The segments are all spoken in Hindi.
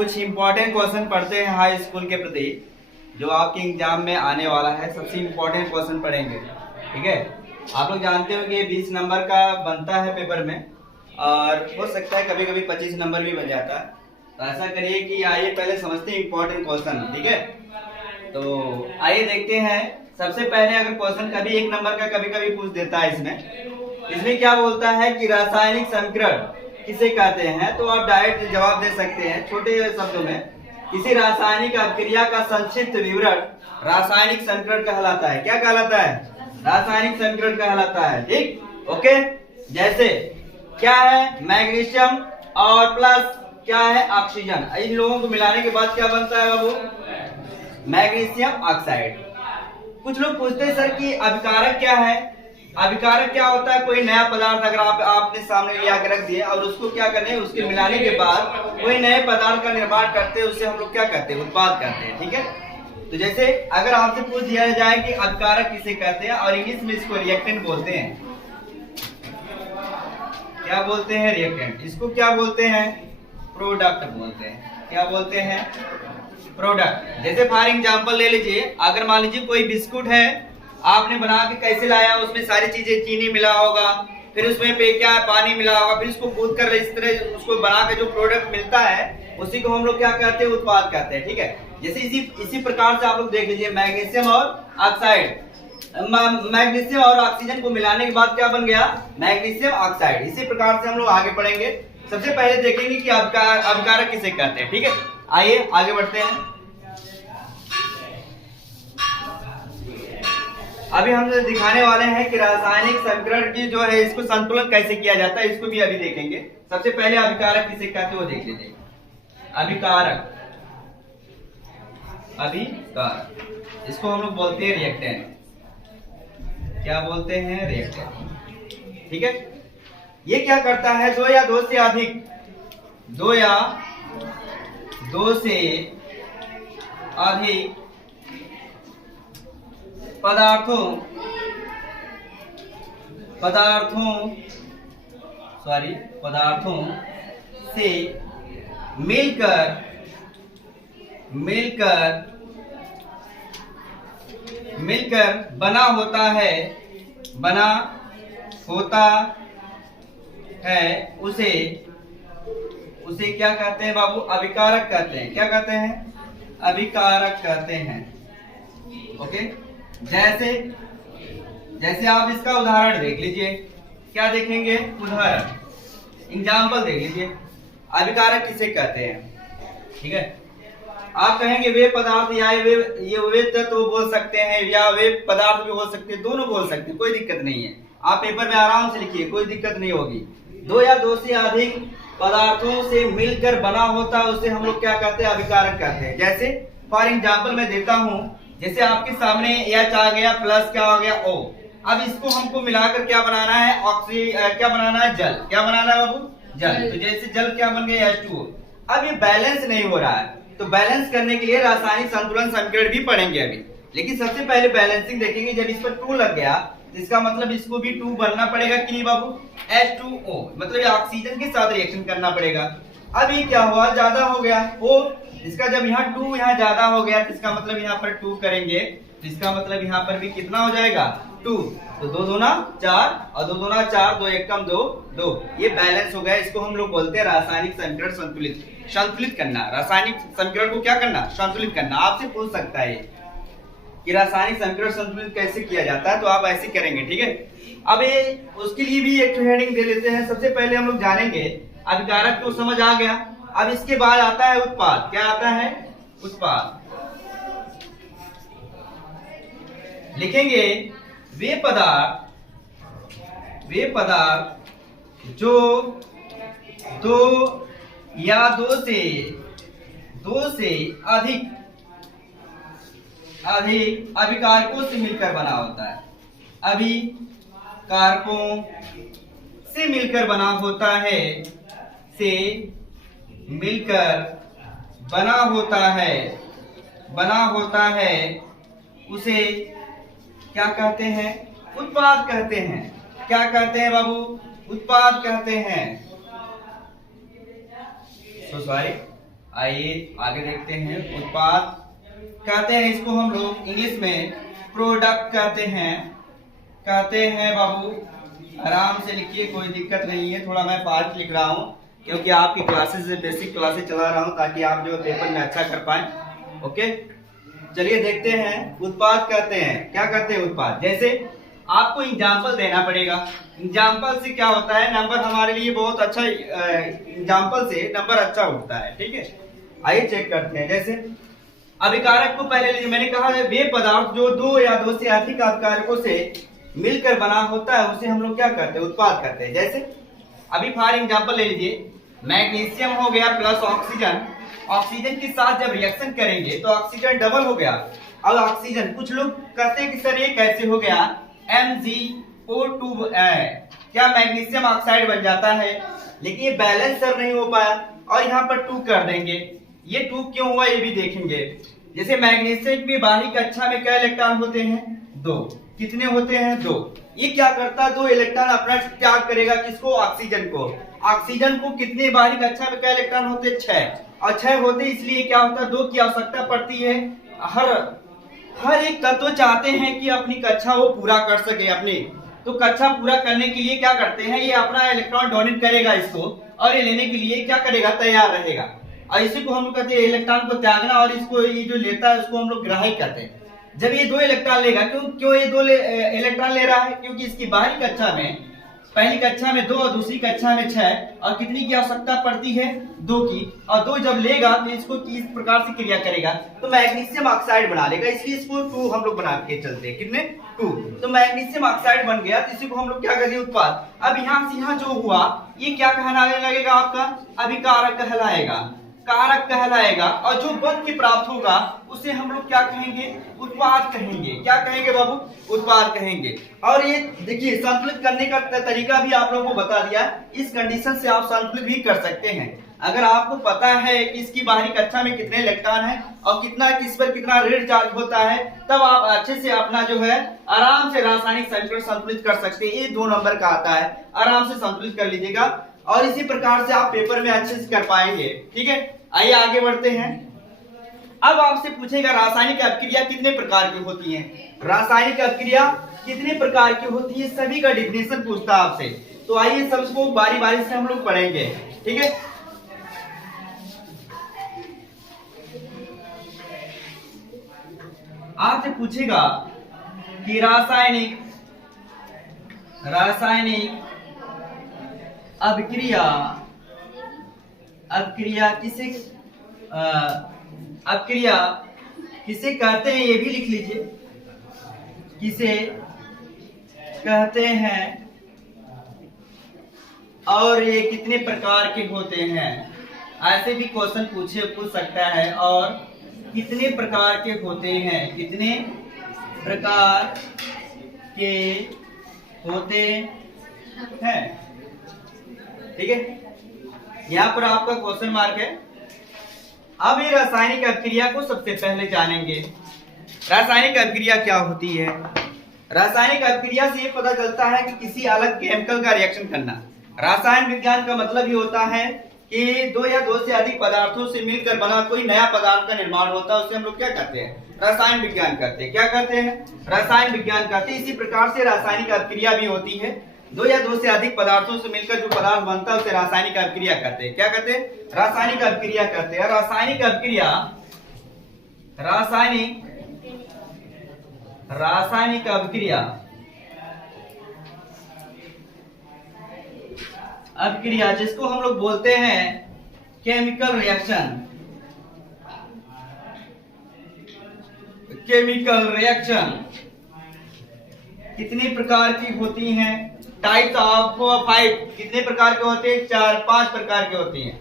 कुछ इम्पोर्टेंट क्वेश्चन पढ़ते हैं हाई स्कूल के प्रति, जो आपके एग्जाम में आने वाला है। सबसे इम्पोर्टेंट क्वेश्चन पढ़ेंगे, ठीक है। आप लोग जानते हो कि 20 नंबर का बनता है पेपर में, और हो सकता है कभी कभी 25 नंबर भी बन जाता है। तो ऐसा करिए कि आइए पहले समझते हैं इम्पोर्टेंट क्वेश्चन, ठीक है। तो आइए देखते हैं। सबसे पहले अगर क्वेश्चन कभी 1 नंबर का कभी कभी पूछ देता है, इसमें क्या बोलता है कि रासायनिक समीकरण किसे कहते हैं, तो आप डायरेक्ट जवाब दे सकते हैं छोटे शब्दों में। किसी रासायनिक अभिक्रिया का संक्षिप्त विवरण रासायनिक समीकरण कहलाता है। क्या कहलाता है? रासायनिक समीकरण कहलाता है, ठीक। ओके, जैसे क्या है मैग्नीशियम और प्लस क्या है ऑक्सीजन, इन लोगों को मिलाने के बाद क्या बनता है बाबू? Magnesium oxide. कुछ लोग पूछते हैं सर कि अभिकारक क्या है। अभिकारक क्या होता है? कोई नया पदार्थ अगर आपने सामने लिया के रख दिया और उसको क्या करने, उसके मिलाने के बाद कोई नए पदार्थ का निर्माण करते हैं, उससे हम लोग क्या करते हैं? उत्पाद करते हैं, ठीक है। तो जैसे अगर आपसे पूछ दिया जाए कि अभिकारक किसे कहते हैं, और इंग्लिश में इसको रिएक्टेंट बोलते हैं। क्या बोलते हैं? रिएक्टेंट। इसको क्या बोलते हैं? प्रोडक्ट बोलते हैं। क्या बोलते हैं? प्रोडक्ट। जैसे फॉर एग्जाम्पल ले लीजिए, अगर मान लीजिए कोई बिस्कुट है, आपने बना के कैसे लाया, उसमें सारी चीजें चीनी मिला होगा, फिर उसमें पे क्या है, पानी मिला होगा, फिर इसको गूंथ कर इस तरह उसको बना के जो प्रोडक्ट मिलता है उसी को हम लोग क्या कहते हैं? उत्पाद कहते हैं, ठीक है। जैसे इसी प्रकार से आप लोग देख लीजिए, मैग्नीशियम और ऑक्साइड, मैग्नीशियम और ऑक्सीजन को मिलाने के बाद क्या बन गया? Magnesium oxide. इसी प्रकार से हम लोग आगे पढ़ेंगे। सबसे पहले देखेंगे कि अभिकारक किसे कहते हैं, ठीक है। आइए आगे बढ़ते हैं। अभी हम दिखाने वाले हैं कि रासायनिक समीकरण की जो है इसको संतुलन कैसे किया जाता है, इसको भी अभी देखेंगे। सबसे पहले अभिकारक किसे कहते हैं वो देख लीजिए। अभिकारक, इसको हम लोग बोलते हैं रिएक्टेंट। क्या बोलते हैं? रिएक्टेंट, ठीक है। ये क्या करता है? दो या दो से अधिक पदार्थों से मिलकर बना होता है, उसे क्या कहते हैं बाबू? अभिकारक कहते हैं। क्या कहते हैं? अभिकारक कहते हैं। ओके, जैसे आप इसका उदाहरण देख लीजिए। क्या देखेंगे? उदाहरण, एग्जाम्पल देख लीजिए। अभिकारक किसे कहते हैं, ठीक है। आप कहेंगे वे पदार्थ या वे तत्व बोल सकते हैं, या वे पदार्थ भी हो सकते हैं, दोनों बोल सकते हैं, कोई दिक्कत नहीं है। आप पेपर में आराम से लिखिए, कोई दिक्कत नहीं होगी। दो या दो से अधिक पदार्थों से मिलकर बना होता है, उसे हम लोग क्या कहते हैं? अभिकारक कहते हैं। जैसे फॉर एग्जाम्पल मैं देता हूं, जैसे आपके सामने H आ गया, प्लस क्या हो गया? O। अब इसको हमको मिलाकर क्या बनाना है? क्या बनाना है? जल। क्या बनाना है बाबू? जल। तो जैसे जल क्या बन गया? H2O। अब ये बैलेंस नहीं हो रहा है, तो बैलेंस करने के लिए रासायनिक संतुलन समीकरण भी पढ़ेंगे अभी। लेकिन सबसे पहले बैलेंसिंग देखेंगे। जब इस पर 2 लग गया तो इसका मतलब इसको भी 2 बनना पड़ेगा कि नहीं बाबू? H2O, मतलब ये ऑक्सीजन के साथ रिएक्शन करना पड़ेगा। अब ये क्या हुआ? ज्यादा हो गया O। इसका जब यहाँ 2 यहाँ ज्यादा हो गया तो इसका मतलब यहाँ पर 2 करेंगे, तो इसका मतलब यहाँ पर भी कितना हो जाएगा? 2। तो 2 दूना 4 और 2 दूना 4, 2 एक कम 2। ये बैलेंस हो गया। इसको हम लोग बोलते हैं रासायनिक समीकरण संतुलित करना। रासायनिक समीकरण को क्या करना? संतुलित करना। आपसे पूछ सकता है कि रासायनिक समीकरण संतुलित कैसे किया जाता है, तो आप ऐसे करेंगे, ठीक है। अब ये उसके लिए भी एक हेडिंग दे लेते हैं। सबसे पहले हम लोग जानेंगे, अभिकारक तो समझ आ गया। अब इसके बाद आता है उत्पाद। क्या आता है? उत्पाद। लिखेंगे वे पदार्थ जो दो या दो से अधिक अभिकारकों से मिलकर बना होता है। अभिकारकों से मिलकर बना होता है, बना होता है, उसे क्या कहते हैं? उत्पाद कहते हैं। क्या कहते हैं बाबू? उत्पाद कहते हैं। सॉरी, आइए आगे देखते हैं। उत्पाद कहते हैं इसको हम लोग इंग्लिश में प्रोडक्ट कहते हैं बाबू। आराम से लिखिए, कोई दिक्कत नहीं है। थोड़ा मैं फास्ट लिख रहा हूँ क्योंकि आपकी क्लासेस बेसिक क्लासेस चला रहा हूँ ताकि आप जो पेपर में अच्छा कर पाए। ओके, चलिए देखते हैं। उत्पाद कहते हैं, क्या कहते हैं उत्पाद। जैसे आपको एग्जाम्पल देना पड़ेगा। एग्जाम्पल से क्या होता है, नंबर हमारे लिए बहुत अच्छा, एग्जाम्पल से नंबर अच्छा उठता है। ठीक है, आइए चेक करते हैं। जैसे अभिकारक को पहले लीजिए। मैंने कहा है वे पदार्थ जो दो या दो से अधिक अभिकारकों से मिलकर बना होता है उसे हम लोग क्या कहते हैं, उत्पाद कहते हैं। जैसे अभी फॉर एग्जाम्पल ले लीजिए, मैग्नीशियम हो गया प्लस ऑक्सीजन। ऑक्सीजन के साथ जब रिएक्शन करेंगे तो ऑक्सीजन डबल हो गया। अब ऑक्सीजन, कुछ लोग कहते हैं कि सर ये कैसे हो गया, MgO2 क्या मैग्नीशियम ऑक्साइड बन जाता है, लेकिन ये बैलेंस सर नहीं हो पाया और यहाँ पर 2 कर देंगे। ये 2 क्यों हुआ ये भी देखेंगे। जैसे मैग्नीशियम की बाहरी कक्षा में क्या इलेक्ट्रॉन होते हैं, 2। कितने होते हैं, 2। ये क्या करता है, 2 इलेक्ट्रॉन अपना त्याग करेगा, किसको, ऑक्सीजन को। ऑक्सीजन को कितने बाहरी कक्षा में क्या इलेक्ट्रॉन होते हैं, 6। और 6 होते इसलिए क्या होता है, 2 की आवश्यकता पड़ती है। हर एक तत्व चाहते हैं कि अपनी कक्षा वो पूरा कर सके अपनी। तो कक्षा पूरा करने के लिए क्या करते हैं, ये अपना इलेक्ट्रॉन डोनेट करेगा इसको, और ये लेने के लिए क्या करेगा, तैयार रहेगा। और इसी को हम लोग कहते हैं इलेक्ट्रॉन को त्यागना, और इसको ये जो लेता है उसको हम लोग ग्राहक कहते हैं। जब ये 2 इलेक्ट्रॉन लेगा, क्यों ये 2 इलेक्ट्रॉन ले रहा है, क्योंकि इसकी बाहरी कक्षा में, पहली कक्षा में 2 और दूसरी कक्षा में 6, और कितनी की आवश्यकता पड़ती है, 2 की। और 2 जब लेगा तो इसको किस प्रकार से क्रिया करेगा, तो मैग्नीशियम ऑक्साइड बना लेगा। इसलिए इसको 2 हम लोग बना के चलते हैं, कितने, 2। तो मैग्नीशियम ऑक्साइड बन गया, तो इसी को हम लोग क्या कहते हैं, उत्पाद। अब यहाँ से यहाँ जो हुआ ये क्या कहलाने लगेगा, आपका अभिकारक कहलाएगा, कारक कहलाएगा। और जो बन के प्राप्त होगा उसे हम लोग क्या कहेंगे, उत्पाद कहेंगे। क्या कहेंगे बाबू, उत्पाद कहेंगे। और ये देखिए संतुलित करने का तरीका भी आप लोगों को बता दिया। इस कंडीशन से आप संतुलित भी कर सकते हैं। अगर आपको पता है कि इसकी बाहरी कक्षा में कितने इलेक्ट्रॉन है और कितना किस पर कितना ऋण चार्ज होता है, तब आप अच्छे से अपना जो है आराम से रासायनिक समीकरण संतुलित कर सकते हैं। ये 2 नंबर का आता है, आराम से संतुलित कर लीजिएगा और इसी प्रकार से आप पेपर में अच्छे से कर पाएंगे। ठीक है, आइए आगे बढ़ते हैं। अब आपसे पूछेगा रासायनिक अभिक्रिया कितने प्रकार की होती है, रासायनिक अभिक्रिया कितने प्रकार की होती है, सभी का डिफिनेशन पूछता है आपसे। तो आइए सबको बारी बारी से हम लोग पढ़ेंगे। ठीक है, आपसे पूछेगा कि रासायनिक अभिक्रिया किसे कहते हैं, ये भी लिख लीजिए, किसे कहते हैं और ये कितने प्रकार के होते हैं। ऐसे भी क्वेश्चन पूछ सकता है। और कितने प्रकार के होते हैं, कितने प्रकार के होते हैं। ठीक है, यहाँ पर आपका क्वेश्चन मार्क है। अब ये रासायनिक अभिक्रिया को सबसे पहले जानेंगे। रासायनिक अभिक्रिया क्या होती है। रासायनिक अभिक्रिया से ये पता चलता है कि किसी अलग केमिकल का रिएक्शन करना। रसायन विज्ञान का मतलब ये होता है कि 2 या 2 से अधिक पदार्थों से मिलकर बना कोई नया पदार्थ का निर्माण होता है, उसे हम लोग क्या कहते हैं, रसायन विज्ञान कहते हैं। क्या कहते हैं, रसायन विज्ञान कहते हैं। इसी प्रकार से रासायनिक अभिक्रिया भी होती है। 2 या 2 से अधिक पदार्थों से मिलकर जो पदार्थ बनता है उसे रासायनिक अभिक्रिया कहते हैं। क्या कहते हैं, रासायनिक अभिक्रिया कहते हैं। रासायनिक अभिक्रिया अभिक्रिया जिसको हम लोग बोलते हैं केमिकल रिएक्शन कितने प्रकार की होती हैं, टाइप्स ऑफ 5, कितने प्रकार के होते हैं, 4-5 प्रकार के होती हैं।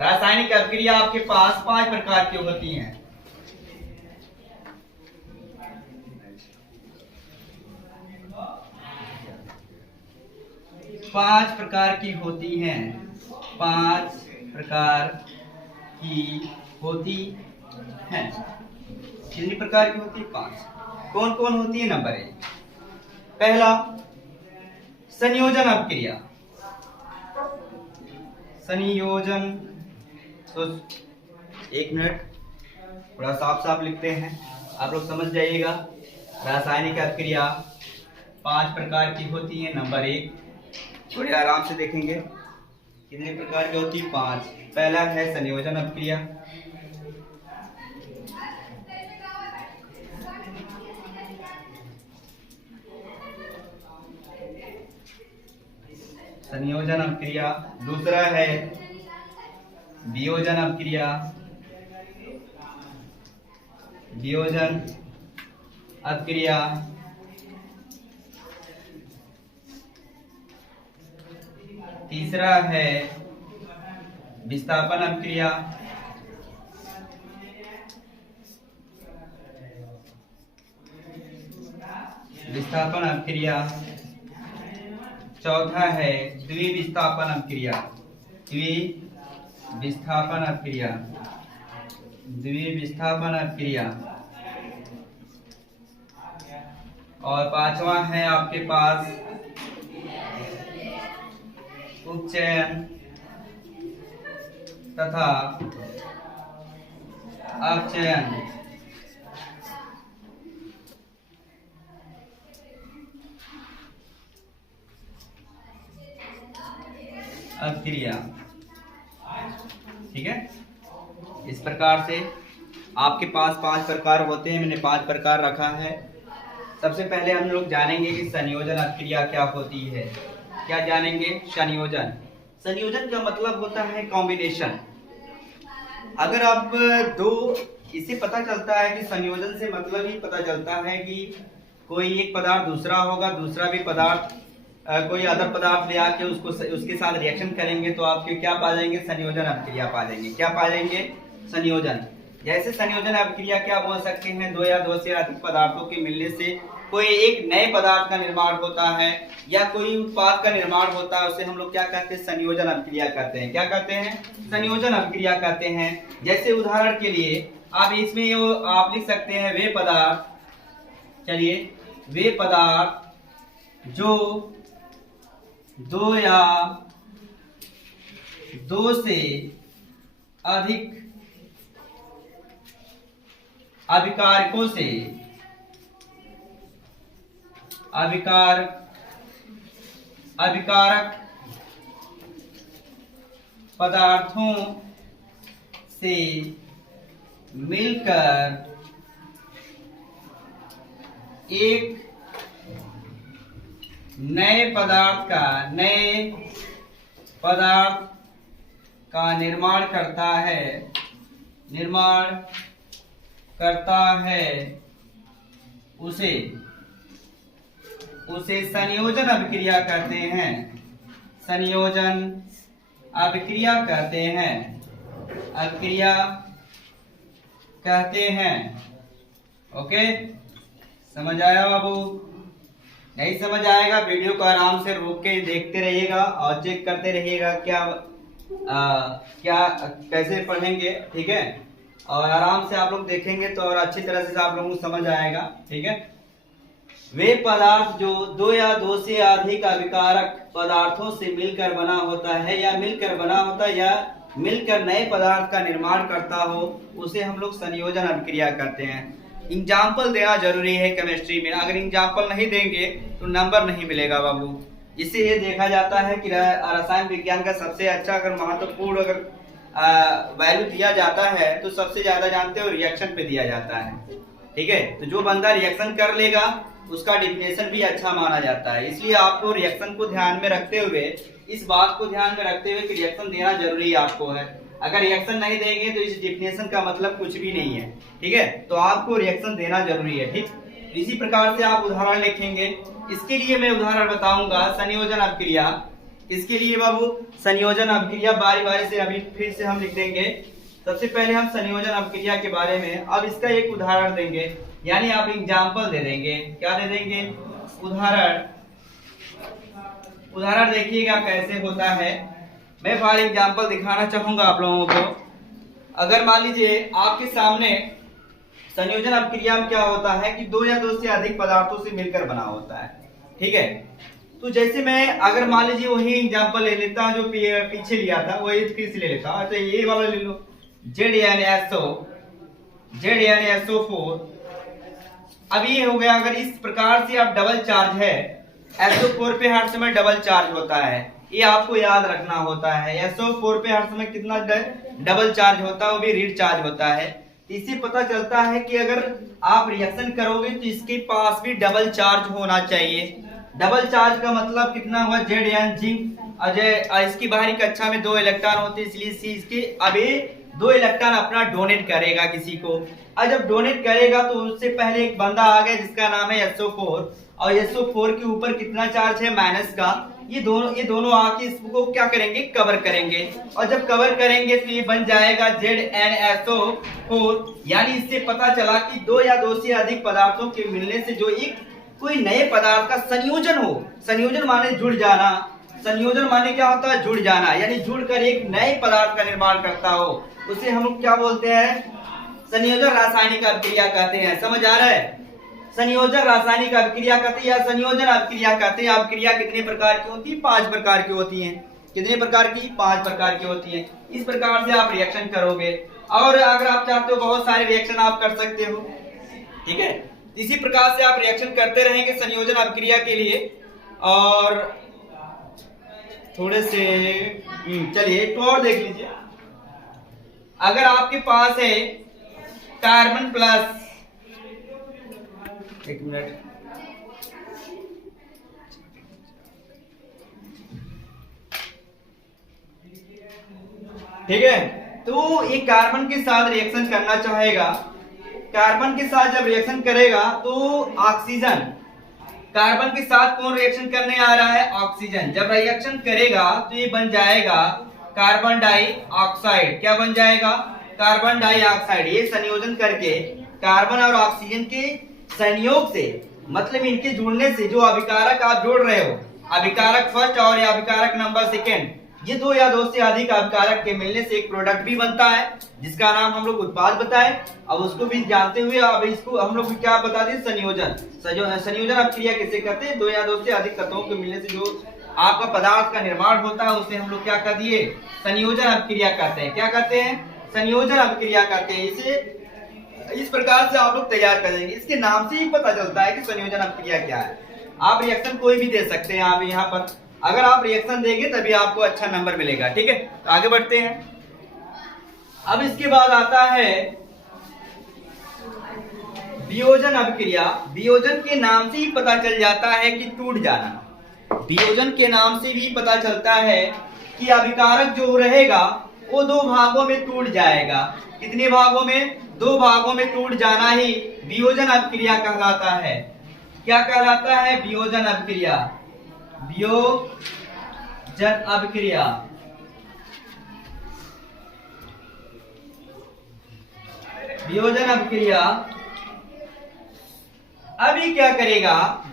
रासायनिक अभिक्रिया आपके पास 5 प्रकार की होती हैं। पांच प्रकार की होती हैं, 5 प्रकार की होती हैं। कितनी प्रकार की होती है, 5। कौन कौन होती है, नंबर 1, पहला संयोजन अभिक्रिया। संयोजन एक मिनट, थोड़ा साफ साफ लिखते हैं, आप लोग समझ जाइएगा। रासायनिक अभिक्रिया 5 प्रकार की होती है। नंबर 1, थोड़े आराम से देखेंगे कितने प्रकार की होती है, 5। पहला है संयोजन अभिक्रिया, संयोजन अभिक्रिया। दूसरा है वियोजन अभिक्रिया, वियोजन अभिक्रिया। तीसरा है विस्थापन अभिक्रिया, विस्थापन अभिक्रिया। चौथा है द्विविस्थापन अभिक्रिया, द्विविस्थापन अभिक्रिया, द्विविस्थापन अभिक्रिया। और पांचवा है आपके पास उपचयन तथा अपचयन अभिक्रिया। ठीक है, इस प्रकार से आपके पास 5 प्रकार होते हैं। मैंने 5 प्रकार रखा है। सबसे पहले हम लोग जानेंगे कि संयोजन अभिक्रिया क्या होती है। क्या जानेंगे? संयोजन। संयोजन का मतलब होता है कॉम्बिनेशन। अगर आप इससे पता चलता है कि संयोजन से मतलब ही पता चलता है कि कोई एक पदार्थ दूसरा होगा, दूसरा भी पदार्थ कोई अदर पदार्थ ले आके उसके साथ रिएक्शन करेंगे तो आप क्या पा जाएंगे? संयोजन अभिक्रिया पा जाएंगे। क्या पा जाएंगे? संयोजन। जैसे संयोजन अभिक्रिया क्या बोल सकते हैं? 2 या 2 से अधिक पदार्थों के मिलने से कोई एक नए पदार्थ का निर्माण होता है या कोई उत्पाद का निर्माण होता है, उसे हम लोग क्या कहते हैं? संयोजन अभिक्रिया कहते हैं। क्या कहते हैं? संयोजन अभिक्रिया कहते हैं। जैसे उदाहरण के लिए आप इसमें आप लिख सकते हैं वे पदार्थ, चलिए वे पदार्थ जो 2 या 2 से अधिक अभिकारकों से अभिकारक पदार्थों से मिलकर एक नए पदार्थ का निर्माण करता है, उसे संयोजन अभिक्रिया कहते हैं। संयोजन अभिक्रिया कहते हैं। अभिक्रिया कहते हैं। ओके, समझ आया बाबू? नहीं समझ आएगा वीडियो को आराम से रोक के देखते रहिएगा और चेक करते रहिएगा क्या कैसे पढ़ेंगे। ठीक है, और आराम से आप लोग देखेंगे तो और अच्छी तरह से आप लोगों को समझ आएगा। ठीक है, वे पदार्थ जो 2 या 2 से अधिक अभिकारक पदार्थों से मिलकर बना होता है या मिलकर नए पदार्थ का निर्माण करता हो, उसे हम लोग संयोजन अभिक्रिया करते हैं। एग्जाम्पल देना जरूरी है केमिस्ट्री में। अगर एग्जाम्पल नहीं देंगे तो नंबर नहीं मिलेगा बाबू। इससे ये देखा जाता है कि रसायन विज्ञान का सबसे अच्छा अगर महत्वपूर्ण वैल्यू दिया जाता है तो सबसे ज्यादा जानते हो रिएक्शन पे दिया जाता है। ठीक है, तो जो बंदा रिएक्शन कर लेगा उसका डिफिनेशन भी अच्छा माना जाता है। इसलिए आपको रिएक्शन को ध्यान में रखते हुए, इस बात को ध्यान में रखते हुए कि रिएक्शन देना जरूरी आपको है। अगर रिएक्शन नहीं देंगे तो इस डिफिनेशन का मतलब कुछ भी नहीं है। ठीक है, तो आपको रिएक्शन देना जरूरी है। ठीक, इसी प्रकार से आप उदाहरण लिखेंगे। इसके लिए मैं उदाहरण बताऊंगा संयोजन अभिक्रिया। इसके लिए बाबू संयोजन अभिक्रिया बारी बारी से अभी फिर से हम लिख देंगे। सबसे पहले हम संयोजन अभिक्रिया के बारे में अब इसका एक उदाहरण देंगे, यानी आप एग्जाम्पल दे देंगे। क्या दे देंगे? उदाहरण देखिएगा कैसे होता है। मैं फॉर एग्जाम्पल दिखाना चाहूंगा आप लोगों को। अगर मान लीजिए आपके सामने संयोजन अभिक्रिया में क्या होता है कि 2 या 2 से अधिक पदार्थों से मिलकर बना होता है। ठीक है, तो जैसे मैं अगर मान लीजिए वही एग्जाम्पल ले लेता हूं जो पीछे लिया था, वही फिर से ले लेता हूं। अच्छा ये वाला ले लो, ZnSO4। अब ये हो गया, अगर इस प्रकार से आप डबल चार्ज है, SO4 पे हर समय डबल चार्ज होता है, ये आपको याद रखना होता है। SO4 पे हर समय कितना डबल चार्ज होता है, वो भी रीड चार्ज होता है। इससे पता चलता है कि अगर आप रिएक्शन करोगे तो इसके पास भी डबल चार्ज होना चाहिए। डबल चार्ज का मतलब कितना हुआ, Zn जिंक, इसकी बाहरी कक्षा में 2 इलेक्ट्रॉन होते हैं, इसलिए सी इसके अभी 2 इलेक्ट्रॉन अपना डोनेट करेगा किसी को। और जब डोनेट करेगा तो उससे पहले एक बंदा आ गया जिसका नाम है SO4, और SO4 के ऊपर कितना चार्ज है, माइनस का। ये दोनों आके इसको क्या करेंगे, कवर करेंगे, और जब कवर करेंगे तो ये बन जाएगा ZnSO4। यानी इससे पता चला कि 2 या 2 से अधिक पदार्थों के मिलने से जो एक कोई नए पदार्थ का संयोजन हो, संयोजन माने जुड़ जाना, संयोजन माने क्या होता है, जुड़ जाना, यानी जुड़कर एक नए पदार्थ का निर्माण करता हो, उसे हम लोग क्या बोलते हैं, संयोजन रासायनिक अभिक्रिया कहते हैं। समझ आ रहा है, संयोजन रासायनिक अभिक्रिया कहते हैं या संयोजन अभिक्रिया कहते हैं। अभिक्रिया कितने प्रकार की होती है, 5 प्रकार की होती है। कितने प्रकार की, 5 प्रकार की होती है। इस प्रकार से आप रिएक्शन करोगे, और अगर आप चाहते हो बहुत सारे रिएक्शन आप कर सकते हो, ठीक है। इसी प्रकार से आप रिएक्शन करते रहेंगे संयोजन अभिक्रिया के लिए। और थोड़े से चलिए एक और देख लीजिए। अगर आपके पास है कार्बन प्लस, एक मिनट, ठीक है, तो ये कार्बन के साथ रिएक्शन करना चाहेगा। कार्बन के साथ जब रिएक्शन करेगा तो ऑक्सीजन, कार्बन के साथ कौन रिएक्शन करने आ रहा है, ऑक्सीजन। जब रिएक्शन करेगा तो ये बन जाएगा कार्बन डाइऑक्साइड। क्या बन जाएगा, कार्बन डाइऑक्साइड। ये संयोजन करके कार्बन और ऑक्सीजन के संयोग से, मतलब इनके जुड़ने से, जो अभिकारक आप जोड़ रहे हो, अभिकारक फर्स्ट और अभिकारक नंबर सेकेंड, ये 2 या 2 से अधिक अभिकारक के मिलने से एक प्रोडक्ट भी बनता है जिसका नाम हम लोग उत्पाद बताए। अब उसको भी जानते हुए अब इसको हम लोग क्या बता दें, संयोजन। संयोजन अभिक्रिया किसे कहते हैं, 2 या 2 से अधिक तत्वों के मिलने से जो आपका पदार्थ का निर्माण होता है उसे हम लोग क्या कर दिए, संयोजन अभिक्रिया कहते हैं। क्या कहते हैं, संयोजन अभिक्रिया कहते हैं। इसे इस प्रकार से आप लोग तैयार कर देंगे। इसके नाम से ही पता चलता है कि संयोजन अभिक्रिया क्या है। आप रिएक्शन कोई भी दे सकते हैं। आप यहाँ पर अगर आप रिएक्शन देंगे तभी आपको अच्छा नंबर मिलेगा, ठीक है। तो आगे बढ़ते हैं। अब इसके बाद आता है वियोजन अभिक्रिया। वियोजन के नाम से ही पता चल जाता है कि टूट जाना। वियोजन के नाम से भी पता चलता है कि अभिकारक जो रहेगा वो 2 भागों में टूट जाएगा। कितने भागों में, 2 भागों में टूट जाना ही वियोजन अभिक्रिया कहलाता है। क्या कहलाता है, वियोजन अभिक्रिया। वियोजन अभिक्रिया, वियोजन अभिक्रिया। अभी क्या करेगा,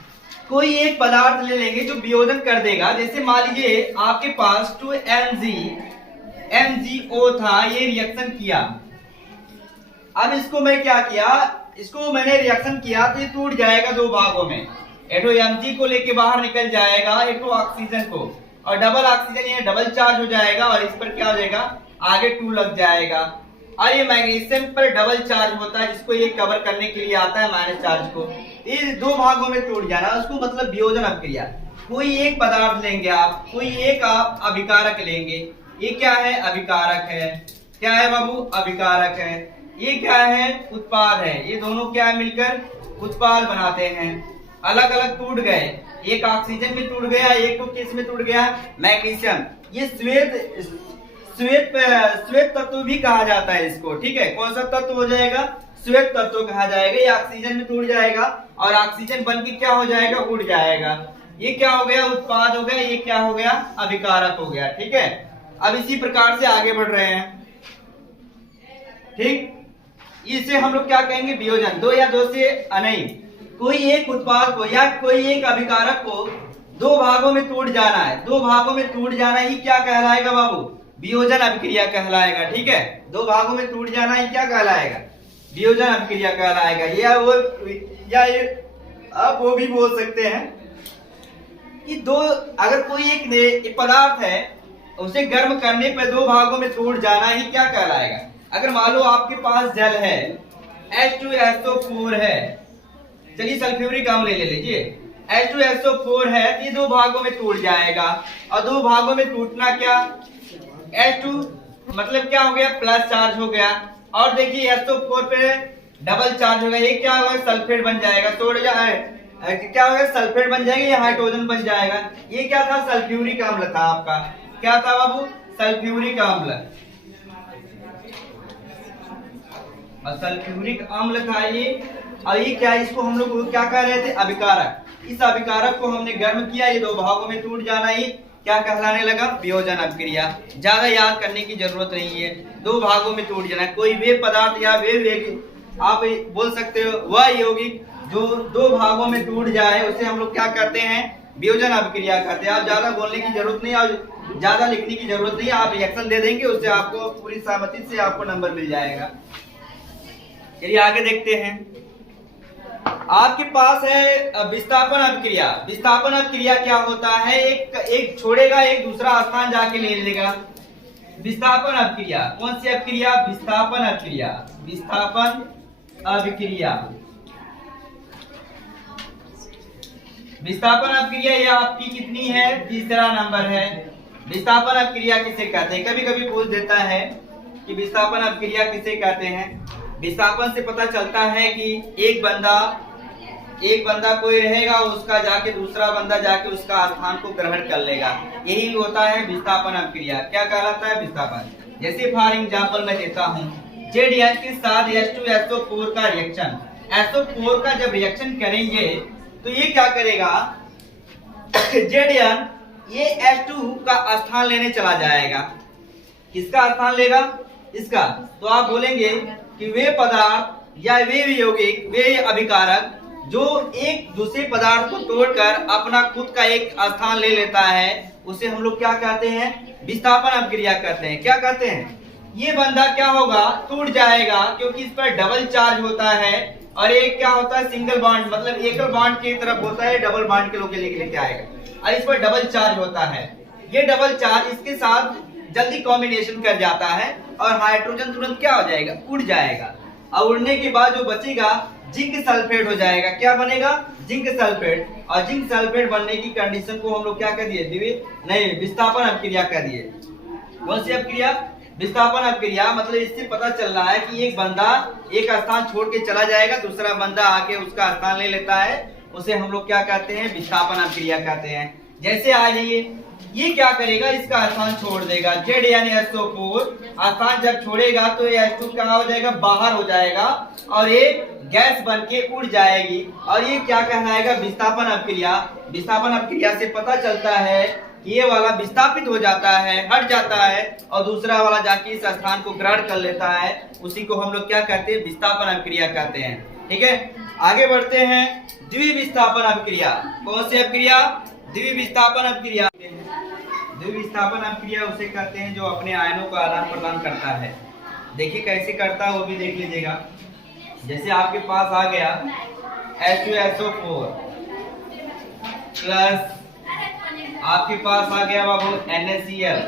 कोई एक पदार्थ ले लेंगे जो वियोजन कर देगा। जैसे मान लीजिए आपके पास 2MgO था, ये रिएक्शन किया। अब इसको मैं क्या किया, इसको मैंने रिएक्शन किया तो ये टूट जाएगा 2 भागों में। एक Mg को लेके बाहर निकल जाएगा, एक ऑक्सीजन को, और डबल ऑक्सीजन ये डबल चार्ज हो जाएगा और इस पर क्या हो जाएगा, आगे 2 लग जाएगा। और ये मैग्नीशियम पर डबल चार्ज होता है जिसको ये कवर करने के लिए आता है माइनस चार्ज को। ये 2 भागों में टूट जाना, उसको मतलब वियोजन अभिक्रिया। कोई एक पदार्थ लेंगे आप, कोई एक आप अभिकारक लेंगे। ये क्या है, अभिकारक है। क्या है बाबू, अभिकारक है। ये क्या है, उत्पाद है। ये दोनों क्या है, मिलकर उत्पाद बनाते हैं। अलग अलग टूट गए, एक ऑक्सीजन में टूट गया, एक को किस में टूट गया, मैग्नीशियम। ये श्वेत तत्व भी कहा जाता है इसको, ठीक है। कौन सा तत्व हो जाएगा, श्वेत तत्व कहा जाएगा। ये ऑक्सीजन में टूट जाएगा और ऑक्सीजन बन के क्या हो जाएगा, उड़ जाएगा। ये क्या हो गया, उत्पाद हो गया। ये क्या हो गया, अभिकारक हो गया, ठीक है। अब इसी प्रकार से आगे बढ़ रहे हैं, ठीक। इसे हम लोग क्या कहेंगे, वियोजन। 2 या 2 से नहीं, कोई एक उत्पाद को या कोई एक अभिकारक को 2 भागों में टूट जाना है। 2 भागों में टूट जाना ही क्या कहलाएगा बाबू, वियोजन अभिक्रिया कहलाएगा, ठीक है। 2 भागों में टूट जाना ही क्या कहलाएगा, वियोजन अभिक्रिया कहलाएगा। या आप वो भी बोल सकते हैं कि अगर कोई एक पदार्थ है उसे गर्म करने पर 2 भागों में टूट जाना ही क्या कहलाएगा। अगर मान लो आपके पास जल है H2SO4 है, चलिए सल्फ्यूरिक अम्ल ले लीजिए, H2SO4 है, ये दो भागों में टूट जाएगा। और दो भागों में टूटना क्या, H2 मतलब क्या हो गया, प्लस चार्ज हो गया, और देखिए SO4 पे डबल चार्ज होगा, ये क्या होगा, सल्फेट बन जाएगा, क्या होगा, सल्फेट बन जाएगा, ये हाइड्रोजन बन जाएगा। ये क्या था, सल्फ्यूरिक अम्ल था आपका, क्या था बाबू, सल्फ्यूरिक अम्ल। सल्फ्यूरिक अम्ल था ये। और ये क्या, इसको हम लोग क्या कह रहे थे, अभिकारक। इस अभिकारक को हमने गर्म किया, ये दो भागों में टूट जाना, ही क्या कहलाने लगा, वियोजन अभिक्रिया। ज्यादा याद करने की जरूरत नहीं है, दो भागों में टूट जाना। कोई वे पदार्थ या वे आप बोल सकते हो वह यौगिक जो दो भागों में टूट जाए, उसे हम लोग क्या कहते हैं, वियोजन अभिक्रिया कहते हैं। आप ज्यादा बोलने की जरूरत नहीं और ज्यादा लिखने की जरूरत नहीं, आप रिएक्शन दे देंगे, उससे आपको पूरी सहमति से आपको नंबर मिल जाएगा। चलिए आगे देखते हैं। आपके पास है विस्थापन अभिक्रिया। विस्थापन अभिक्रिया क्या होता है, एक छोड़ेगा, एक दूसरा स्थान जाके ले लेगा। विस्थापन अभिक्रिया कौन सी अभिक्रिया, विस्थापन अभिक्रिया। विस्थापन अभिक्रिया, विस्थापन अभिक्रिया ये आपकी कितनी है, तीसरा नंबर है। विस्थापन अभिक्रिया किसे कहते हैं, कभी कभी पूछ देता है कि विस्थापन अभिक्रिया किसे कहते हैं। विस्थापन से पता चलता है कि एक बंदा कोई रहेगा, उसका जाके दूसरा बंदा जाके उसका स्थान को ग्रहण कर लेगा, यही होता है विस्थापन अभिक्रिया। क्या कहलाता है, विस्थापन। जैसे फॉर एग्जांपल मैं देता हूँ, ZN के साथ H2SO4 का रिएक्शन, SO4 का जब रिएक्शन करेंगे तो ये क्या करेगा, ZN ये H2 का स्थान लेने चला जाएगा। किसका स्थान लेगा, इसका। तो आप बोलेंगे कि वे पदार्थ या वे यौगिक, वे अभिकारक जो एक दूसरे पदार्थ को तोड़कर अपना खुद का एक स्थान ले लेता है, उसे हम लोग क्या कहते हैं, विस्थापन अभिक्रिया कहते हैं। क्या कहते हैं, ये बंदा क्या होगा, टूट जाएगा, क्योंकि इस पर डबल चार्ज होता है, और एक क्या होता है, सिंगल बॉन्ड, मतलब एकल बॉन्ड की तरफ होता है, डबल बॉन्ड के लोग लेके आएगा, और इस पर डबल चार्ज होता है। ये डबल चार्ज इसके साथ जल्दी कॉम्बिनेशन कर जाता है, और हाइड्रोजन तुरंत क्या हो जाएगा, उड़ जाएगा, और उड़ने के बाद जो बचेगा जिंक सल्फेट हो जाएगा। क्या बनेगा, जिंक सल्फेट। और जिंक सल्फेट बनने की कंडीशन को हम लोग क्या कर दिए, विस्थापन अभिक्रिया कर दिए। कौन सी अभिक्रिया, विस्थापन अभिक्रिया। मतलब इससे पता चल रहा है कि एक बंदा एक स्थान छोड़ के चला जाएगा, दूसरा बंदा आके उसका स्थान ले लेता है, उसे हम लोग क्या कहते हैं, विस्थापन अभिक्रिया कहते हैं। जैसे आ जाइए, ये क्या करेगा, इसका स्थान छोड़ देगा, ZnSO4 स्थान जब छोड़ेगा तो ये H2 क्या हो जाएगा, बाहर हो जाएगा, और ये गैस बन के उड़ जाएगी, और ये क्या कहलाएगा, विस्थापन अभिक्रिया। विस्थापन अभिक्रिया से पता चलता है कि ये वाला विस्थापित हो जाता है, हट जाता है, और दूसरा वाला जाके इस स्थान को ग्रहण कर लेता है, उसी को हम लोग क्या कहते हैं, विस्थापन अभिक्रिया कहते हैं। ठीक है, आगे बढ़ते हैं। द्विविस्थापन अभिक्रिया। कौन सी अभिक्रिया, द्विविस्थापन अभिक्रिया। द्विविस्थापन अभिक्रिया उसे कहते हैं जो अपने आयनों का आदान प्रदान करता है। देखिए कैसे करता है वो भी देख लीजिएगा। जैसे आपके पास आ गया H2SO4 प्लस आपके पास आ गया बाबू NaCl।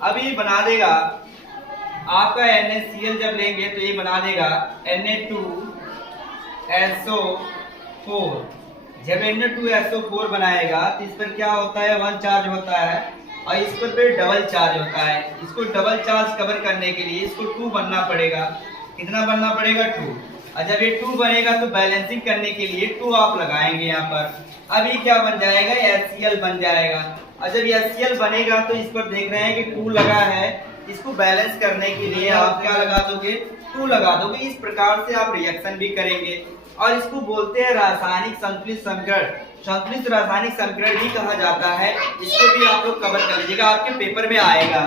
अब ये बना देगा आपका NaCl, जब लेंगे तो ये बना देगा Na2SO4। जब Na2SO4 बनाएगा तो इस पर क्या होता है, 1 चार्ज होता है, और इस पर फिर डबल चार्ज होता है। इसको डबल चार्ज कवर करने के लिए इसको 2 बनना पड़ेगा। कितना बनना पड़ेगा, 2। और जब ये 2 बनेगा तो बैलेंसिंग करने के लिए 2 आप लगाएंगे यहाँ पर। अब ये क्या बन जाएगा, HCl बन जाएगा। और जब HCl बनेगा तो इस पर देख रहे हैं कि 2 लगा है, इसको बैलेंस करने के लिए आप क्या लगा दोगे, 2 लगा दोगे। इस प्रकार से आप रिएक्शन भी करेंगे, और इसको बोलते हैं रासायनिक संतुलित समीकरण। संतुलित रासायनिक समीकरण भी कहा जाता है। इसको भी आप लोग कवर कर लीजिएगा, आपके पेपर में आएगा।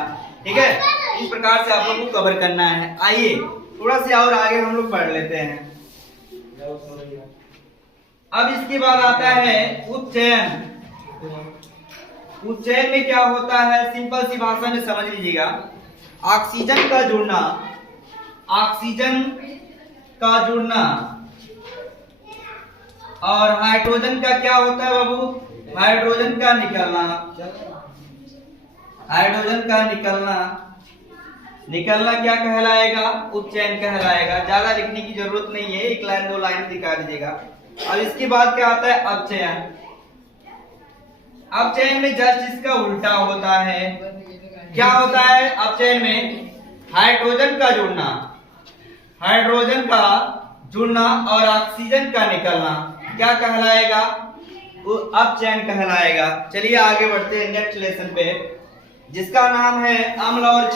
ठीक है, इस प्रकार से आप लोग को कवर करना है। आइए थोड़ा सा और आगे हम लोग पढ़ लेते हैं। अब इसके बाद आता है उत्चयन। उत्चयन में क्या होता है, सिंपल सी भाषा में समझ लीजिएगा। ऑक्सीजन का जुड़ना, ऑक्सीजन का जुड़ना और हाइड्रोजन का क्या होता है बाबू, हाइड्रोजन का निकलना। हाइड्रोजन का निकलना क्या कहलाएगा? उपचयन कहलाएगा। ज्यादा लिखने की जरूरत नहीं है, एक लाइन दो लाइन दिखा दीजिएगा। अब इसके बाद क्या आता है? अपचयन। अपचयन में जस्ट इसका उल्टा होता है। क्या होता है अपचयन में? हाइड्रोजन का जुड़ना और ऑक्सीजन का निकलना क्या कहलाएगा? वो अपचयन कहलाएगा। चलिए आगे बढ़ते हैं नेक्स्ट लेसन पे, जिसका नाम है अम्ल और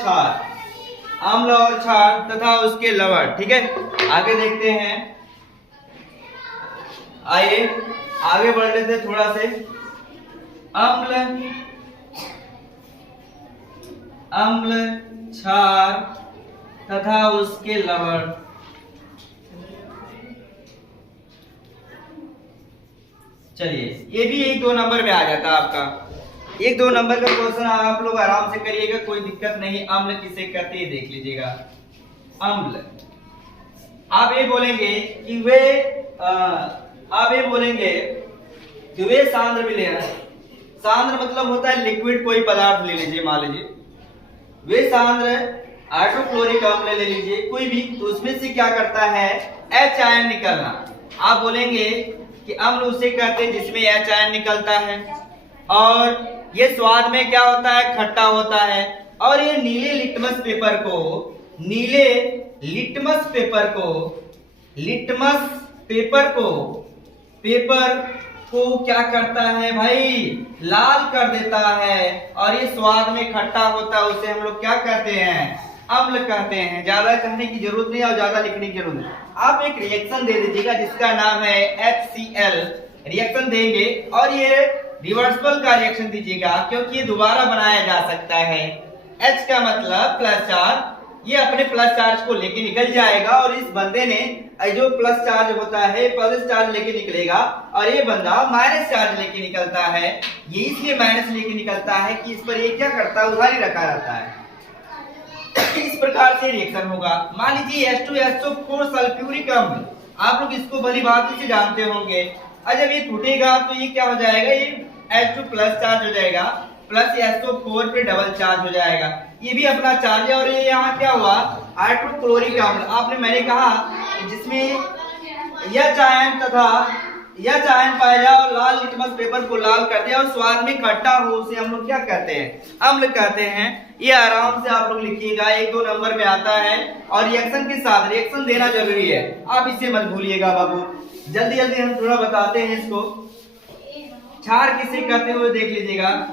क्षार तथा उसके लवण। ठीक है, आगे देखते हैं। आइए आगे बढ़ लेते हैं थोड़ा से। अम्ल, क्षार तथा उसके लवण। चलिए ये भी 1-2 नंबर में आ जाता है आपका। 1-2 नंबर का क्वेश्चन आप लोग आराम से करिएगा, कोई दिक्कत नहीं। अम्ल किसे कहते हैं देख लीजिएगा। अम्ल, आप ये बोलेंगे कि वे सांद्र विलयन। सांद्र मतलब होता है लिक्विड, कोई पदार्थ ले लीजिए, मान लीजिए वे सांद्र हाइड्रोक्लोरिक अम्ल ले लीजिए कोई भी, तो उसमें से क्या करता है? H आयन निकलना। आप बोलेंगे कि अम्ल उसे कहते हैं जिसमें H आयन निकलता है, और ये स्वाद में क्या होता है? खट्टा होता है। और ये नीले लिटमस पेपर को क्या करता है भाई? लाल कर देता है। और ये स्वाद में खट्टा होता है, उसे हम लोग क्या कहते हैं? अम्ल कहते हैं। ज्यादा कहने की जरूरत नहीं और ज्यादा लिखने की जरूरत नहीं। आप एक रिएक्शन दे दीजिएगा जिसका नाम है HCl। रिएक्शन देंगे और ये रिवर्सिबल का रिएक्शन दीजिएगा, क्योंकि ये दोबारा बनाया जा सकता है। H का मतलब प्लस चार्ज, ये अपने प्लस चार्ज को लेके निकल जाएगा, और इस बंदे ने जो प्लस चार्ज होता है प्लस चार्ज लेके निकलेगा, और ये बंदा माइनस चार्ज लेके निकलता है। ये इसलिए माइनस लेके निकलता है कि इस पर ये क्या करता है? उधारी रखा रहता है। इस प्रकार से रिएक्शन होगा। मान लीजिए H2SO4 सल्फ्यूरिक अम्ल, आप लोग इसको भली बात से जानते होंगे। और जब ये टूटेगा तो ये क्या हो जाएगा? ये H2 प्लस चार्ज हो जाएगा, प्लस SO4 पे डबल चार्ज हो जाएगा। ये भी अपना चार्ज है। और ये यहाँ क्या हुआ? हाइड्रोक्लोरिक अम्ल। मैंने कहा जिसमें यह आयन पाया जाए और लाल लिटमस पेपर को लाल कर दिया और स्वाद में खट्टा हो, उसे हम लोग क्या कहते हैं? अम्ल कहते हैं। ये आराम से आप लोग लिखिएगा, 1-2 नंबर में आता है। और रिएक्शन के साथ रिएक्शन देना जरूरी है, आप इसे मत भूलिएगा बाबू। जल्दी जल्दी हम थोड़ा बताते हैं इसको। क्षार किसे कहते हुए देख लीजिएगा।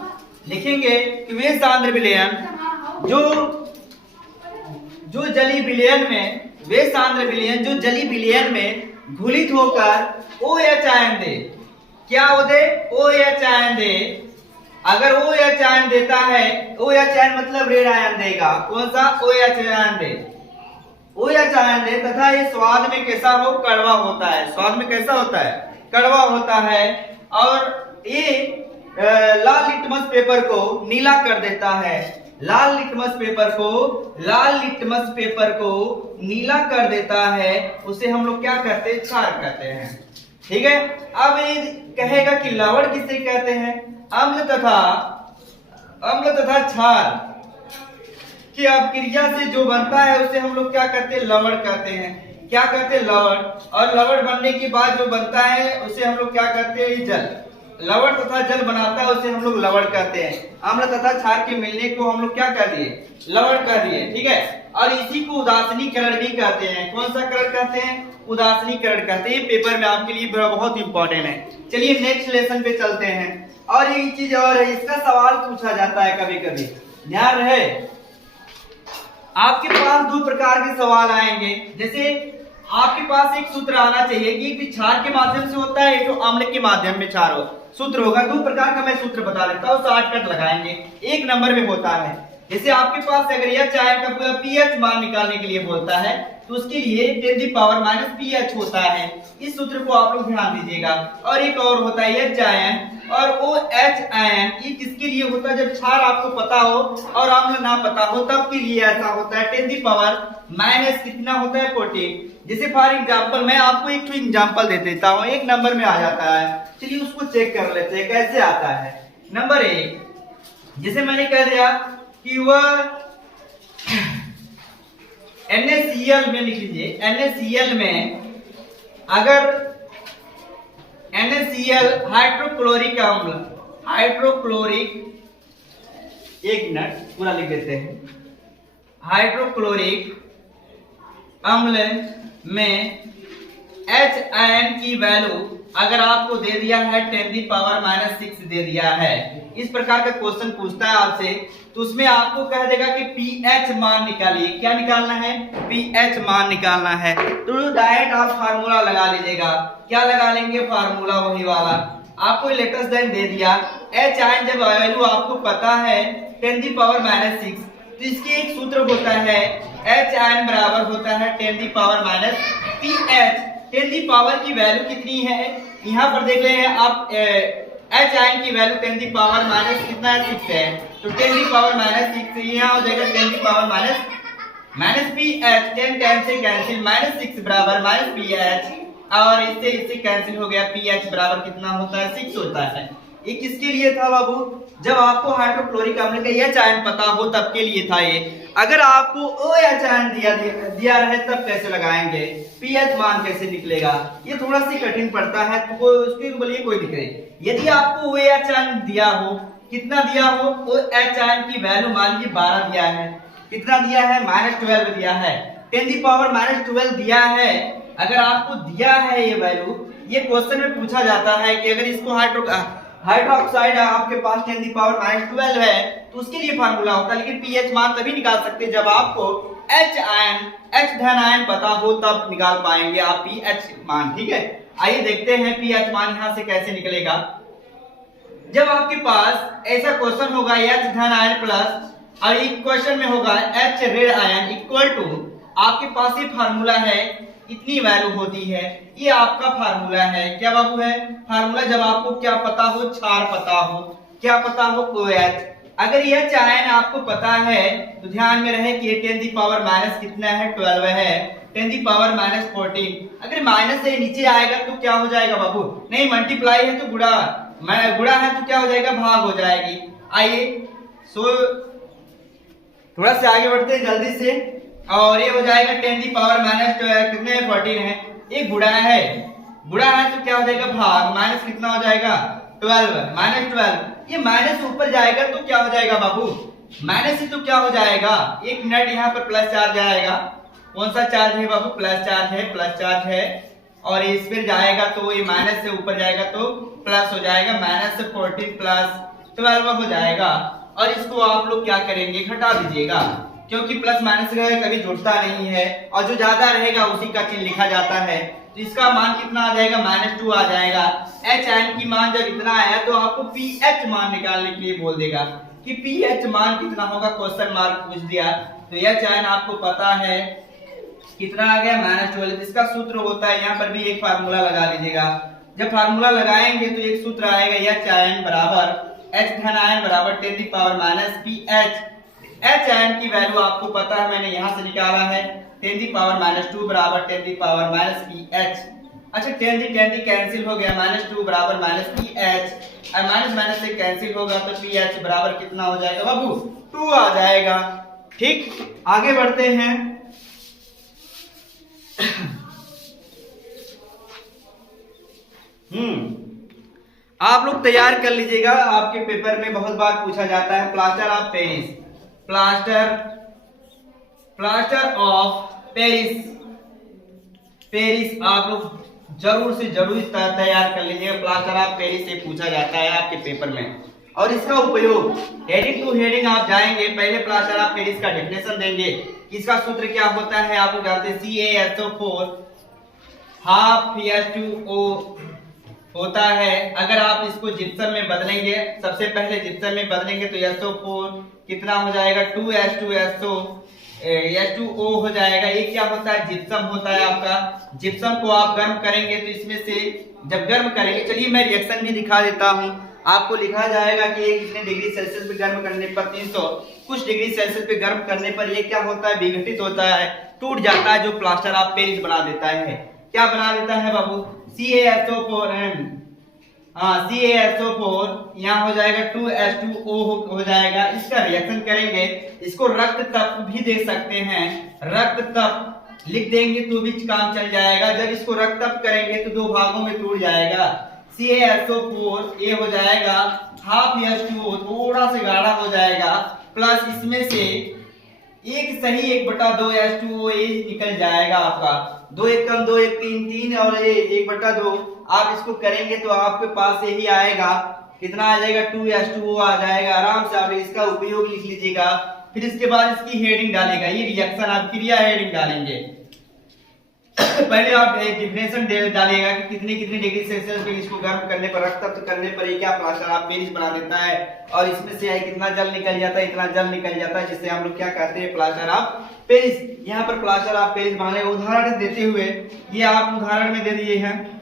लिखेंगे कि वे सांद्र विलयन जो जली विलयन में घुलित होकर OH आयन दे। क्या वो दे? OH आयन दे। अगर OH आयन देता है, OH आयन मतलब रेड आयन देगा। कौन सा? OH आयन दे। OH आयन दे तथा ये स्वाद में कैसा हो? कड़वा होता है। स्वाद में कैसा होता है? कड़वा होता है। और ये लाल लिटमस पेपर को नीला कर देता है। लाल लिटमस पेपर को नीला कर देता है, उसे हम लोग क्या कहते हैं? क्षार कहते हैं। ठीक है। अब ये कहेगा कि लवण किसे कहते हैं? अम्ल तथा क्षार की अपक्रिया से जो बनता है उसे हम लोग क्या कहते हैं? लवण कहते हैं। क्या कहते हैं? लवण। और लवण बनने के बाद जो बनता है उसे हम लोग क्या कहते हैं? जल। लवण तथा जल बनाता है उसे हम लोग लवण कहते हैं। अम्ल तथा क्षार के मिलने को हम लोग क्या कह दिए? लवण कह दिए। ठीक है। और इसी को उदासीनीकरण भी कहते हैं। कौन सा करण कहते हैं? उदासीनीकरण कहते हैं। पेपर में आपके लिए बहुत इंपॉर्टेंट है। चलिए नेक्स्ट लेसन पे चलते हैं। और एक चीज और है, इसका सवाल पूछा जाता है कभी कभी, ध्यान रहे। आपके पास 2 प्रकार के सवाल आएंगे। जैसे आपके पास एक सूत्र आना चाहिए कि एक क्षार के माध्यम से होता है, एक तो अम्ल के माध्यम में क्षार सूत्र होगा। 2 प्रकार का मैं सूत्र बता देता हूँ, शॉर्टकट लगाएंगे। 1 नंबर में होता है, जैसे आपके पास अगर यह चाय का पीएच मान निकालने के लिए बोलता है तो उसके लिए 10⁻⁻ pH होता है। इस सूत्र को आप लोग ध्यान दीजिएगा। और एक और होता है H आयन और OH आयन। ये किसके लिए होता है? जब क्षार आपको पता हो और अम्ल ना पता हो तब के लिए ऐसा होता है। 10⁻⁻ कितना होता है? 14। जैसे फॉर एग्जाम्पल मैं आपको एक एग्जाम्पल दे देता हूँ, 1 नंबर में आ जाता है। चलिए उसको चेक कर लेते हैं कैसे आता है। नंबर 1, जैसे मैंने कह दिया कि वह NaCl में लिख लीजिए, NaCl में अगर NaCl हाइड्रोक्लोरिक अम्ल, एक मिनट पूरा लिख देते हैं, हाइड्रोक्लोरिक अम्ल में H आयन की वैल्यू अगर आपको दे दिया है 10⁻⁻⁶ दे दिया है, इस प्रकार का क्वेश्चन पूछता है आपसे, तो उसमें आपको कह देगा कि pH मान निकालिए। क्या निकालना है? pH मान निकालना है। तो डायरेक्ट आप फार्मूला लगा लीजिएगा। क्या लगा लेंगे? फार्मूला वही वाला। आपको लेटेस्ट देन दे दिया H आयन, जब वैल्यू आपको पता है 10⁻⁻⁶, तो इसके एक सूत्र होता है H आयन बराबर होता है 10⁻⁻ pH। 10 की पावर की वैल्यू कितनी है? यहाँ पर देख रहे हैं आप, H आयन की वैल्यू 10 की पावर माइनस कितना है? 6 है। तो 10 की पावर -6 यहाँ हो जाएगा 10 की पावर माइनस pH। 10 से कैंसिल, -6 बराबर -pH, और इससे कैंसिल हो गया। pH बराबर कितना होता है? 6 होता है। ये किसके लिए था बाबू? जब आपको हाइड्रोक्लोरिक अम्ल का H आयन पता हो तब के लिए था ये। अगर आपको OH आयन दिया रहे तब कैसे लगाएंगे? pH मान कैसे निकलेगा? ये थोड़ा सी कठिन पड़ता है, तो उसके बोलिए कोई दिक्कत नहीं। यदि आपको OH आयन दिया हो, कितना दिया हो? OH आयन की वैल्यू मान लीजिए 12 दिया है। कितना दिया है? -12 दिया है। 10⁻−12 दिया है। अगर आपको दिया है ये वैल्यू, ये क्वेश्चन में पूछा जाता है कि अगर इसको हाइड्रोक्साइड आपके पास 10⁻12 है तो उसके लिए फार्मूला होता है, लेकिन pH मान तभी निकाल सकते हैं जब आपको H धन आयन पता हो, तब निकाल पाएंगे आप pH मान। ठीक है, आइए देखते हैं pH मान यहां से कैसे निकलेगा। जब आपके पास ऐसा क्वेश्चन होगा H धन आयन प्लस और एक क्वेश्चन में होगा H रेड आयन इक्वल टू, आपके पास ये फार्मूला है, इतनी वैल्यू होती है, ये आपका फार्मूला है। क्या बाबू है? फार्मूला जब आपको क्या पता हो? क्षार पता हो। क्या पता हो? OH। अगर यह आयन आपको पता है तो ध्यान में रहे कि 10 की पावर माइनस कितना है? 12 है। 10 की पावर -14। अगर माइनस से नीचे आएगा तो क्या हो जाएगा बाबू? नहीं, मल्टीप्लाई है तो गुणा है तो क्या हो जाएगा? भाग हो जाएगी। आइए थोड़ा सा आगे बढ़ते हैं जल्दी से, और ये हो जाएगा 10 की पावर कितने 14 है। ये गुणा है तो क्या हो जाएगा? भाग। माइनस कितना हो जाएगा? 12 -12। ये माइनस ऊपर जाएगा तो क्या हो जाएगा बाबू? माइनस से तो क्या हो जाएगा? एक मिनट, यहाँ पर प्लस चार्ज आएगा। कौन सा चार्ज है बाबू? प्लस चार्ज है। और इस पर जाएगा तो ये माइनस से ऊपर जाएगा तो प्लस हो जाएगा। -14 प्लस 12 हो जाएगा। और इसको आप लोग क्या करेंगे? घटा दीजिएगा, क्योंकि प्लस माइनस कभी जुड़ता नहीं है, और जो ज्यादा रहेगा उसी का चिन्ह लिखा जाता है। तो इसका मान कितना आ जाएगा? -2 आ जाएगा। H आयन की मान जब इतना आया तो आपको pH मान निकालने के लिए बोल देगा कि pH मान कितना होगा। क्वेश्चन मार्क पूछ दिया तो H आयन आपको पता है कितना आ गया? -12। इसका सूत्र होता है, यहाँ पर भी एक फार्मूला लगा लीजिएगा। जब फार्मूला लगाएंगे तो एक सूत्र आएगा H आयन बराबर H धन आयन बराबर 10 की पावर -pH। H आयन की वैल्यू आपको पता है, मैंने यहां से निकाला है 10 की पावर -2 बराबर 10 की पावर -pH। अच्छा, 10 कैंसिल हो गया, -2 बराबर -pH, और माइनस से कैंसिल होगा तो pH बराबर कितना हो जाएगा बाबू? 2 आ जाएगा। ठीक, आगे बढ़ते हैं। आप लोग तैयार कर लीजिएगा, आपके पेपर में बहुत बार पूछा जाता है plaster of Paris. Plaster of Paris आप लोग जरूर से जरूर तैयार कर लीजिएगा। प्लास्टर ऑफ पेरिस से पूछा जाता है आपके पेपर में, और इसका उपयोग हेडिंग टू हेडिंग आप जाएंगे। पहले प्लास्टर ऑफ पेरिस का डेफिनेशन देंगे, इसका सूत्र क्या होता है आप लोग जानते हैं, CaSO4 हाफ H2O होता है। अगर आप इसको जिप्सम में बदलेंगे, सबसे पहले जिप्सम में बदलेंगे तो SO4 कितना हो जाएगा? 2H2O हो जाएगा। ये क्या होता है? जिप्सम होता है आपका। जिप्सम को आप गर्म करेंगे तो इसमें से जब गर्म करेंगे, चलिए मैं रिएक्शन भी दिखा देता हूं आपको। लिखा जाएगा कि ये कितने डिग्री सेल्सियस पे गर्म करने पर 300 कुछ डिग्री सेल्सियस पे गर्म करने पर ये क्या होता है? विघटित होता है, टूट जाता है, जो प्लास्टर ऑफ पेरिस बना देता है। क्या बना देता है बाबू? CaSO4 हाँ CaSO4 यहाँ हो जाएगा 2H2O हो जाएगा। इसका रिएक्शन करेंगे, इसको रक्त तप्त भी दे सकते हैं, रक्त तप्त लिख देंगे तो भी काम चल जाएगा। जब इसको रक्त तप्त करेंगे तो दो भागों में टूट जाएगा। CaSO4 ये हो जाएगा हाफ H2O, थोड़ा सा गाढ़ा हो जाएगा, प्लस इसमें से एक सही 1/2 H2O ये निकल जाएगा आपका। 2 1 कम 2 1 3 3 और ये 1/2 आप इसको करेंगे तो आपके पास यही आएगा, कितना आ जाएगा 2H2O आ जाएगा। आराम से आप इसका उपयोग लिख लीजिएगा। फिर इसके बाद इसकी हेडिंग डालेगा, ये रिएक्शन आप क्रिया हेडिंग डालेंगे। पहले आप डिफिनेशन डालिएगा कि कितनी डिग्री सेल्सियस पे इसको गर्म करने पर, रक्त तप्त करने पर ये क्या प्लास्टर ऑफ पेरिस बना देता है, और इसमें से कितना जल निकल जाता है, इतना जल निकल जाता है, जिससे हम लोग क्या कहते हैं प्लास्टर ऑफ पेरिस। यहाँ पर प्लास्टर ऑफ पेरिस बनाने का उदाहरण देते हुए ये आप उदाहरण में दे दिए हैं।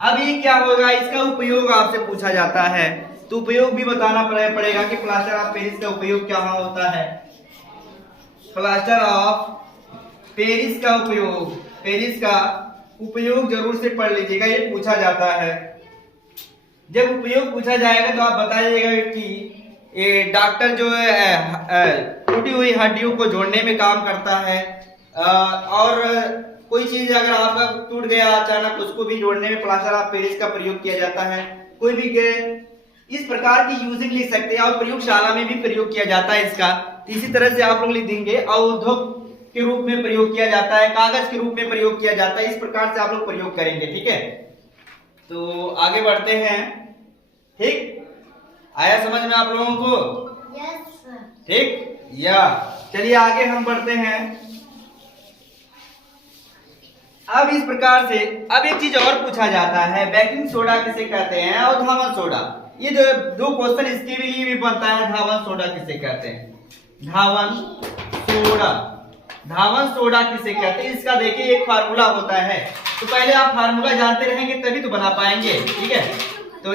अब ये क्या होगा, इसका उपयोग आपसे पूछा जाता है तो उपयोग भी बताना पड़ेगा कि प्लास्टर ऑफ पेरिस का उपयोग क्या होता है। प्लास्टर ऑफ पेरिस का उपयोग, पेरिस का उपयोग जरूर से पढ़ लीजिएगा, ये पूछा जाता है। जब उपयोग पूछा जाएगा तो आप बताइएगा कि ये डॉक्टर जो है टूटी हुई हड्डियों को जोड़ने में काम करता है, और कोई चीज अगर आपका टूट गया अचानक उसको भी जोड़ने में प्लास्टर ऑफ पेरिस का प्रयोग किया जाता है। कोई भी इस प्रकार की यूजिंग लिख सकते हैं, और प्रयोगशाला में भी प्रयोग किया जाता है इसका। इसी तरह से आप लोग लिख देंगे, और उद्योग के रूप में प्रयोग किया जाता है, कागज के रूप में प्रयोग किया जाता है। इस प्रकार से आप लोग प्रयोग करेंगे, ठीक है। तो आगे बढ़ते हैं, ठीक, आया समझ में आप लोगों को? Yes sir. ठीक, या चलिए आगे हम बढ़ते हैं। अब इस प्रकार से अब एक चीज और पूछा जाता है, बेकिंग सोडा किसे कहते हैं और धावन सोडा। ये जो दो क्वेश्चन इसके लिए भी बनता है, धावन सोडा किसे कहते हैं, धावन सोडा, धावन सोडा किसे कहते हैं। इसका देखिए एक फार्मूला होता है, तो पहले आप फार्मूला जानते रहेंगे तभी तो बना पाएंगे, ठीक है। तो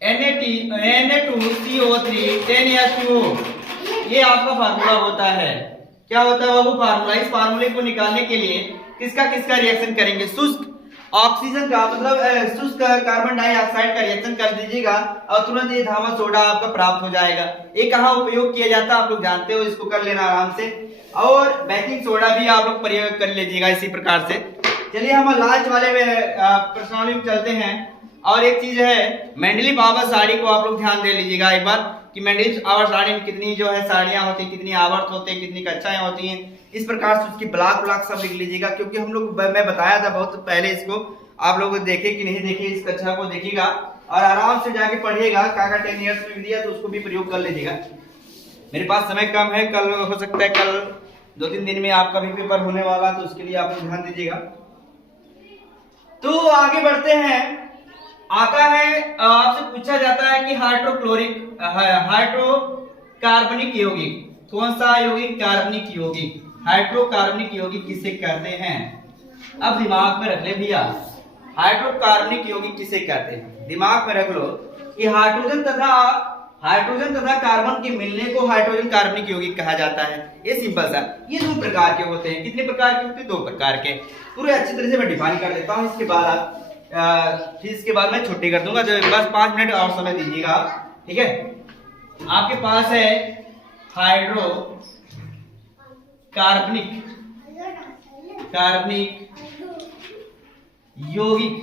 Na2CO3 10H2O ये आपका फार्मूला होता है। क्या होता है बाबू फार्मूला? इस फार्मूले को निकालने के लिए किसका रिएक्शन करेंगे, शुष्क ऑक्सीजन का, मतलब शुष्क कार्बन डाइऑक्साइड का रिएक्शन कर दीजिएगा और तुरंत ये धावन सोडा आपका प्राप्त हो जाएगा। ये कहाँ उपयोग किया जाता है आप लोग जानते हो, इसको कर लेना आराम से। और बेकिंग सोडा भी आप लोग प्रयोग कर लीजिएगा इसी प्रकार से। चलिए हम लास्ट वाले प्रश्नावली में चलते हैं। और एक चीज है, मेंडलीफ आवर्त सारणी को आप लोग ध्यान दे लीजिएगा एक बार कि मेंडलीफ आवर्त सारणी में कितनी जो है सारणियां होती है, कितनी आवर्त होते हैं, कितनी कक्षाएं होती हैं। इस प्रकार से उसकी ब्लॉक सब लिख लीजिएगा, क्योंकि हम लोग मैं बताया था बहुत पहले, इसको आप लोग देखे कि नहीं देखे, इस कक्षा को देखिएगा और आराम से जाके पढ़िएगा। काका 10 ईयर्स में भी दिया तो उसको भी प्रयोग कर लीजिएगा। मेरे पास समय कम है, कल हो सकता है, कल 2-3 दिन में आपका भी पेपर होने वाला, तो उसके लिए आप लोग ध्यान दीजिएगा। तो आगे बढ़ते हैं। आता है, आपसे पूछा जाता है कि हाइड्रोकार्बनिक यौगिक, कौन सा यौगिक? कार्बनिक यौगिक, हाइड्रोकार्बनिक यौगिक किसे कहते हैं? अब दिमाग में रख ले भैया, हाइड्रोकार्बनिक यौगिक किसे कहते हैं, दिमाग में रख लो कि हाइड्रोजन तथा कार्बन के मिलने को हाइड्रोजन कार्बनिक यौगिक कहा जाता है। ये सिंपल सा, ये 2 प्रकार के होते हैं। कितने प्रकार के होते हैं? 2 प्रकार के। पूरे अच्छी तरह से मैं डिफाइन कर देता हूँ, इसके बाद आप फिर इसके बाद मैं छुट्टी कर दूंगा, जो बस 5 मिनट और समय दीजिएगा, ठीक है। आपके पास है कार्बनिक यौगिक,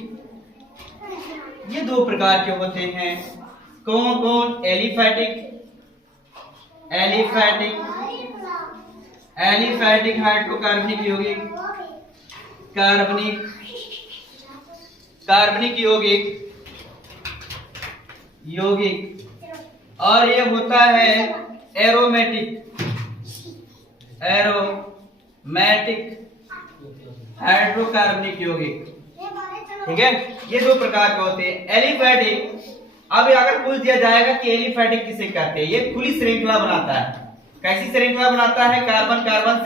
ये 2 प्रकार के होते हैं। कौन? एलिफैटिक हाइड्रोकार्बनिक यौगिक, कार्बनिक यौगिक, और ये होता है एरोमेटिक हाइड्रोकार्बनिक यौगिक, ठीक है। ये 2 प्रकार के होते हैं। एलिफैटिक, अब अगर पूछ दिया जाएगा कि एलिफैटिक किसे कहते हैं, ये खुली श्रृंखला बनाता है। कैसी श्रृंखला बनाता है? कार्बन कार्बन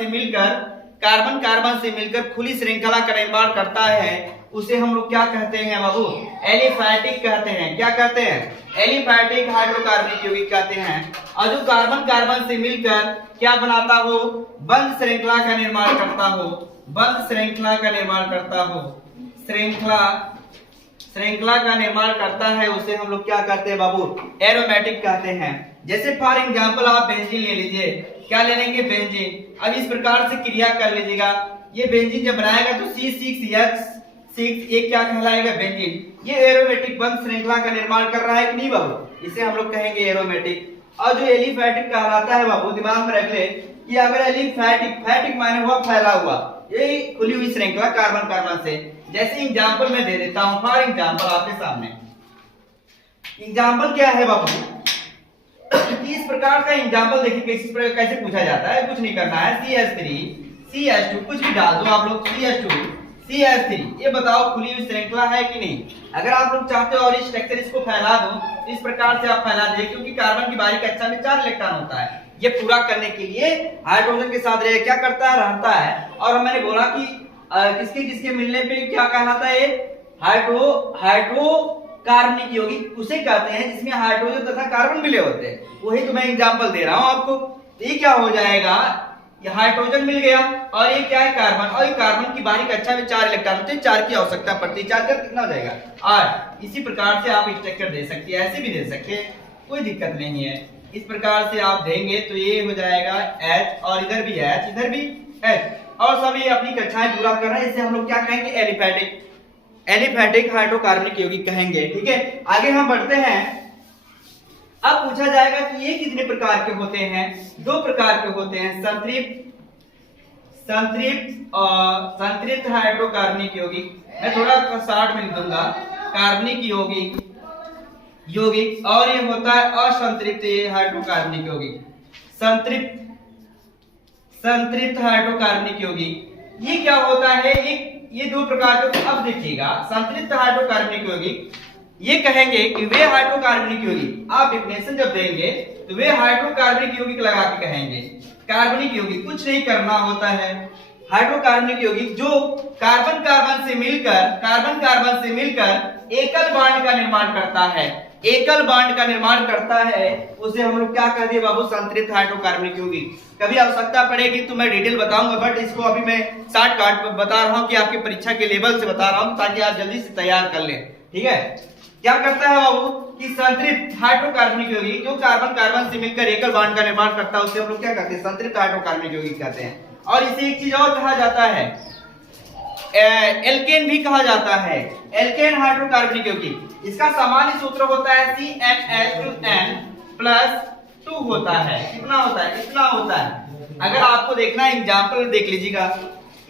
से मिलकर खुली श्रृंखला का निर्माण करता है, उसे हम लोग क्या कहते हैं बाबू? एलिफैटिक कहते हैं। क्या कहते हैं? एलिफैटिक हाइड्रोकार्बनिक यौगिक कहते हैं। और जो कार्बन कार्बन से मिलकर क्या बनाता हो? बंद श्रृंखला का श्रृंखला का निर्माण करता है उसे हम लोग क्या कहते हैं बाबू, एरोमेटिक कहते हैं। जैसे फॉर एग्जांपल आप बेंजीन ले लीजिए, क्या ले लेंगे, बेंजीन। अब इस प्रकार से क्रिया कर लीजिएगा, ये बेंजीन जब बनाएगा तो C6H6 ये क्या कहलाएगा, बेंजीन। ये एरोमेटिक बंद श्रृंखला का निर्माण कर रहा है कि नहीं बाबू, इसे हम लोग कहेंगे एरोमेटिक। और जो एलिफैटिक कहलाता है बाबू, दिमाग में रख ले कि अगर एलिफैटिक, फैटिक माने हुआ फैला हुआ, ये खुली हुई श्रृंखला कार्बन कार्बन से। जैसे एग्जांपल मैं दे देता हूं, फॉर एग्जांपल आपके सामने एग्जांपल क्या है बाबू, इस प्रकार का एग्जांपल देखिए कैसे पूछा जाता है। कुछ नहीं करना है, CH3 CH2 कुछ भी डाल दो आप लोग, CH2 CH3, ये बताओ खुली हुई श्रृंखला है कि नहीं। अगर आप लोग चाहते हो और इस स्ट्रक्चर इसको फैला दो, तो इस प्रकार से आप फैला दे, क्योंकि कार्बन की बाहरी कक्षा में 4 इलेक्ट्रॉन होता है। ये पूरा करने के लिए हाइड्रोजन के साथ रह क्या करता है, रहता है। और मैंने बोला कि किसके किसके मिलने पे क्या कहलाता है, हाइड्रोकार्बनिक यौगिक उसे कहते हैं जिसमें हाइड्रोजन तथा कार्बन मिले होते हैं। वही तो मैं एग्जांपल दे रहा हूं आपको। ये क्या हो जाएगा, ये हाइड्रोजन मिल गया और ये क्या है, कार्बन। और ये कार्बन की बाहरी कक्षा में 4 इलेक्ट्रॉन होते हैं, 4 की आवश्यकता पड़ती है। 4 कितना हो जाएगा, 8। इसी प्रकार से आप स्ट्रक्चर दे सकते हैं, ऐसे भी दे सकते हैं, कोई दिक्कत नहीं है। इस प्रकार से आप देंगे तो ये हो जाएगा H, और इधर भी H, इधर भी H, और सब ये अपनी कक्षाएं पूरा कर रहे हैं। इसे हम लोग क्या कहेंगे, एलिफैटिक हाइड्रोकार्बनिक यौगिक कहेंगे। ठीक है, आगे हम बढ़ते हैं। अब पूछा जाएगा कि ये कितने प्रकार के होते हैं, 2 प्रकार के होते हैं, संतृप्त हाइड्रोकार्बनिक यौगिक। मैं थोड़ा शॉर्ट में लिख दूंगा, कार्बनिक यौगिक, और ये होता है असंतृप्त हाइड्रोकार्बनिक यौगिक। संतृप्त हाइड्रोकार्बनिक यौगिक ये क्या होता है, ये 2 प्रकार के। अब देखिएगा, संतृप्त हाइड्रोकार्बनिक यौगिक ये कहेंगे कि वे हाइड्रोकार्बनिक यौगिक, आप डिफिनेशन जब देंगे तो वे हाइड्रोकार्बनिक यौगिक लगा के कहेंगे। कार्बनिक यौगिक कुछ नहीं करना होता है, हाइड्रोकार्बनिक यौगिक जो कार्बन कार्बन से मिलकर एकल बॉन्ड का निर्माण करता है, एकल बॉन्ड का निर्माण करता है, उसे हम लोग क्या कहते हैं बाबू, संतृप्त हाइड्रोकार्बनिक यौगिक। कभी आवश्यकता पड़ेगी तो मैं डिटेल बताऊंगा, बट इसको अभी मैं शॉर्टकट बता रहा हूं कि आपके परीक्षा के लेवल से बता रहा हूं, ताकि आप जल्दी से तैयार कर लें। ठीक है, क्या करता है बाबू कि संतृप्त हाइड्रोकार्बनिक यौगिक जो कार्बन कार्बन से मिलकर एकल बॉन्ड का निर्माण करता है, उसे हम लोग क्या कहते हैं, संतृप्त हाइड्रोकार्बनिक यौगिक कहते हैं। और इसे एक चीज और कहा जाता है, एल्केन भी कहा जाता है, एल्केन हाइड्रोकार्बनिक यौगिक। इसका सामान्य सूत्र होता है CnH2n+2 होता है। कितना होता है, इतना होता है। अगर आपको देखना है एग्जांपल देख लीजिएगा,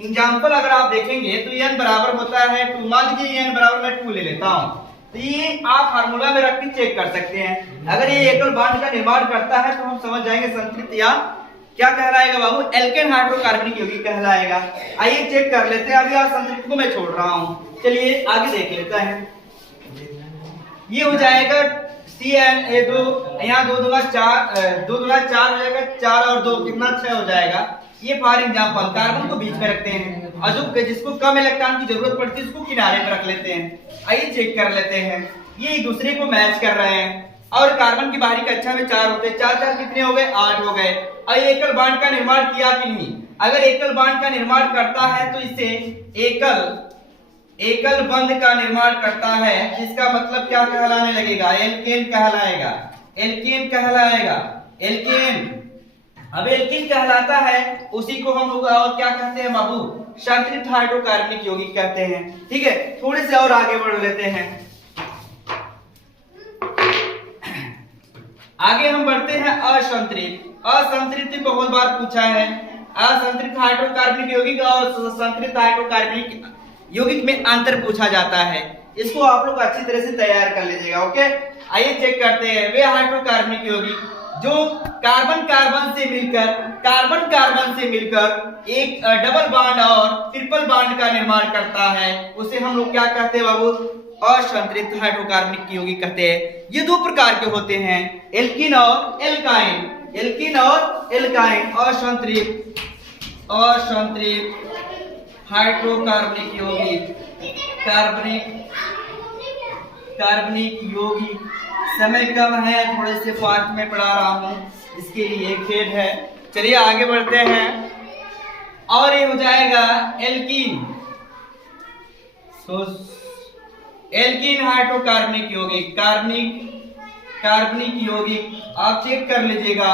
एग्जांपल अगर आप देखेंगे तो n बराबर होता है 2। मान लीजिए n बराबर मैं 2 ले लेता हूं, तो ये आप फार्मूला में रख के चेक कर सकते हैं। अगर ये एकल बॉन्ड का निर्माण करता है तो हम समझ जाएंगे संतृप्त या क्या कहलाएगा बाबू, एल्केन हाइड्रोकार्बनिक यौगिक कहलाएगा। आइए चेक कर लेते हैं। अभी आप संतृप्त को मैं छोड़ रहा हूं, चलिए आगे देख लेते हैं। ये हो जाएगा CN2, यहाँ 2 दूना 4 हो जाएगा, 4 और 2 कितना, 6 हो जाएगा। ये फॉर एग्जांपल कार्बन को बीच में रखते हैं, और जो जिसको कम इलेक्ट्रॉन की जरूरत पड़ती है उसको किनारे पर रख लेते हैं। आइए चेक कर लेते हैं, ये एक दूसरे को मैच कर रहे हैं। और कार्बन की बाहरी कक्षा में 4 होते हैं, 4 4 कितने हो गए, 8 हो गए। और एकल बॉन्ड का निर्माण किया कि नहीं, अगर एकल बॉन्ड का निर्माण करता है तो इसे एकल बंध का निर्माण करता है, जिसका मतलब क्या कहलाने लगेगा, एल्केन कहलाएगा, एल्केन कहलाएगा, एल्केन। अब एल्केन कहलाता है, उसी को हम लोग और क्या कहते हैं बाबू, संतृप्त हाइड्रोकार्बनिक यौगिक कहते हैं। ठीक है, थोड़े से और आगे बढ़ लेते हैं। आगे हम बढ़ते हैं असंतृप्त। असंतृप्त बहुत बार पूछा है, असंतृप्त हाइड्रोकार्बनिक यौगिक और संतृप्त हाइड्रोकार्बनिक यौगिक में अंतर पूछा जाता है। इसको आप लोग अच्छी तरह से तैयार कर लीजिएगा। ओके, आइए चेक करते हैं। वे हाइड्रोकार्बनिक यौगिक जो कार्बन कार्बन से मिलकर एक डबल बॉन्ड और ट्रिपल बॉन्ड का निर्माण करता है, उसे हम लोग क्या कहते हैं बाबू, असंतृप्त हाइड्रोकार्बनिक यौगिक कहते हैं। ये 2 प्रकार के होते हैं, एल्कीन और एल्काइन। एल्कीन और एल्काइन, असंतृप्त हाइड्रोकार्बनिक यौगिक, कार्बनिक यौगिक। समय कम है, थोड़े से फास्ट में पढ़ा रहा हूं, इसके लिए खेद है। चलिए आगे बढ़ते हैं। और ये हो जाएगा एल्कीन। एल्कीन हाइड्रोकार्बनिक यौगिक, कार्बनिक यौगिक आप चेक कर लीजिएगा,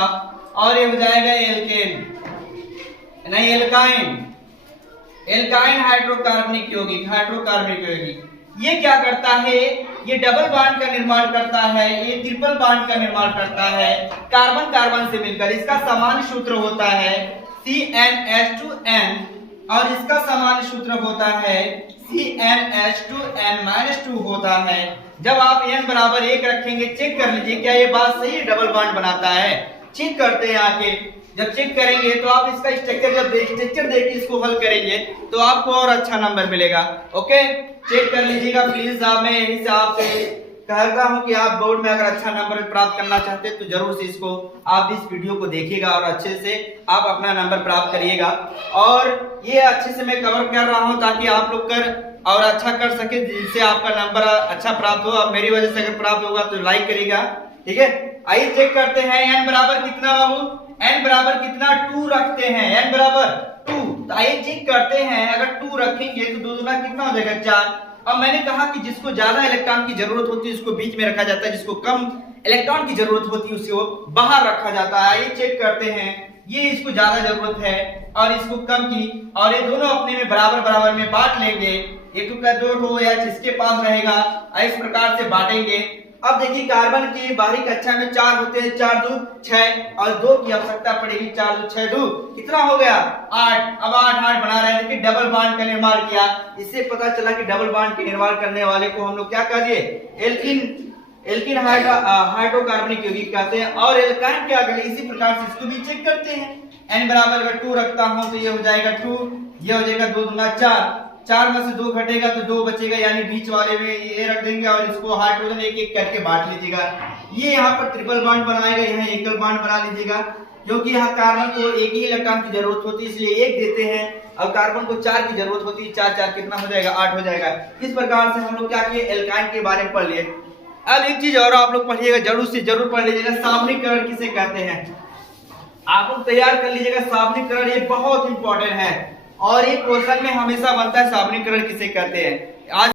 और ये हो जाएगा एल्केन, नहीं एल्काइन हाइड्रोकार्बनिक यौगिक। ये क्या करता है, ये डबल बॉन्ड का निर्माण करता है, ये ट्रिपल बॉन्ड का निर्माण करता है कार्बन कार्बन से मिलकर। इसका सामान्य सूत्र होता है CnH2n और इसका सामान्य सूत्र होता है CnH2n-2 होता है। जब आप n बराबर 1 रखेंगे, चेक कर लीजिए क्या ये बात सही डबल बॉन्ड बनाता है। चेक करते हैं आके, जब चेक करेंगे तो आप इसका स्ट्रक्चर देख के इसको हल करेंगे तो आपको और अच्छा नंबर मिलेगा। ओके, चेक कर लीजिएगा प्लीज। मैं यही से आपसे कहता हूं कि आप बोर्ड में अगर अच्छा नंबर प्राप्त करना चाहते हैं तो जरूर से इसको आप इस वीडियो को देखिएगा और अच्छे से आप अपना नंबर प्राप्त करिएगा। और ये अच्छे से मैं कवर कर रहा हूं ताकि आप लोग कर और अच्छा कर सके, जिससे आपका नंबर अच्छा प्राप्त हो। अब मेरी वजह से अगर प्राप्त होगा तो लाइक करिएगा, ठीक है। आइए चेक करते हैं n बराबर कितना बाबू, n बराबर कितना 2 रखते हैं, n बराबर 2। तो आइए चेक करते हैं, अगर 2 रखेंगे तो 2 दूना कितना हो जाएगा 4। अब मैंने कहा कि जिसको ज्यादा इलेक्ट्रॉन की जरूरत होती है उसको बीच में रखा जाता है, जिसको कम इलेक्ट्रॉन की जरूरत होती है उसको बाहर रखा जाता है। आइए चेक करते हैं, ये इसको ज्यादा जरूरत है और इसको कम की, और ये दोनों अपने में बराबर में बांट लेंगे। एक का 2 या जिसके पास रहेगा इस प्रकार से बांटेंगे। अब देखिए कार्बन की बाहरी कक्षा में 4 होते हैं, 4 2 6 और 2 की आवश्यकता पड़ेगी, 4 2 6 2 कितना हो गया 8। अब 8 बना रहे हैं, देखिए डबल बॉन्ड का निर्माण किया। इससे पता चला कि डबल बॉन्ड के निर्माण करने वाले को हम लोग क्या कह दिए, एल्कीन हाइड्रोकार्बनिक यौगिक कहते हैं। और एल्काइन क्या करें, इसी प्रकार से इसको भी चेक करते हैं। n बराबर अगर 2 रखता हूं तो ये हो जाएगा 2, ये हो जाएगा 2 दूना 4 में से 2 घटेगा तो 2 बचेगा, यानी बीच वाले में ये रख देंगे और इसको हाइड्रोजन एक एक करके बांट लीजिएगा। ये यहाँ पर ट्रिपल बॉन्ड बनाएगा, यहाँ एकल बॉन्ड बना लीजिएगा, क्योंकि यहाँ कार्बन को एक ही इलेक्ट्रॉन की जरूरत होती है इसलिए 1 देते हैं, और कार्बन को 4 की जरूरत होती है, 4 कितना हो जाएगा 8 हो जाएगा। इस प्रकार से हम लोग क्या किए, एल्काइन के बारे में पढ़ लिए। अब एक चीज और आप लोग पढ़िएगा, जरूर पढ़ लीजिएगा, सामान्यीकरण किसे कहते हैं। आप लोग तैयार कर लीजिएगा सामान्यीकरण, ये बहुत इंपॉर्टेंट है और एक क्वेश्चन में हमेशा बनता है सामान्यीकरण किसे कहते हैं। आज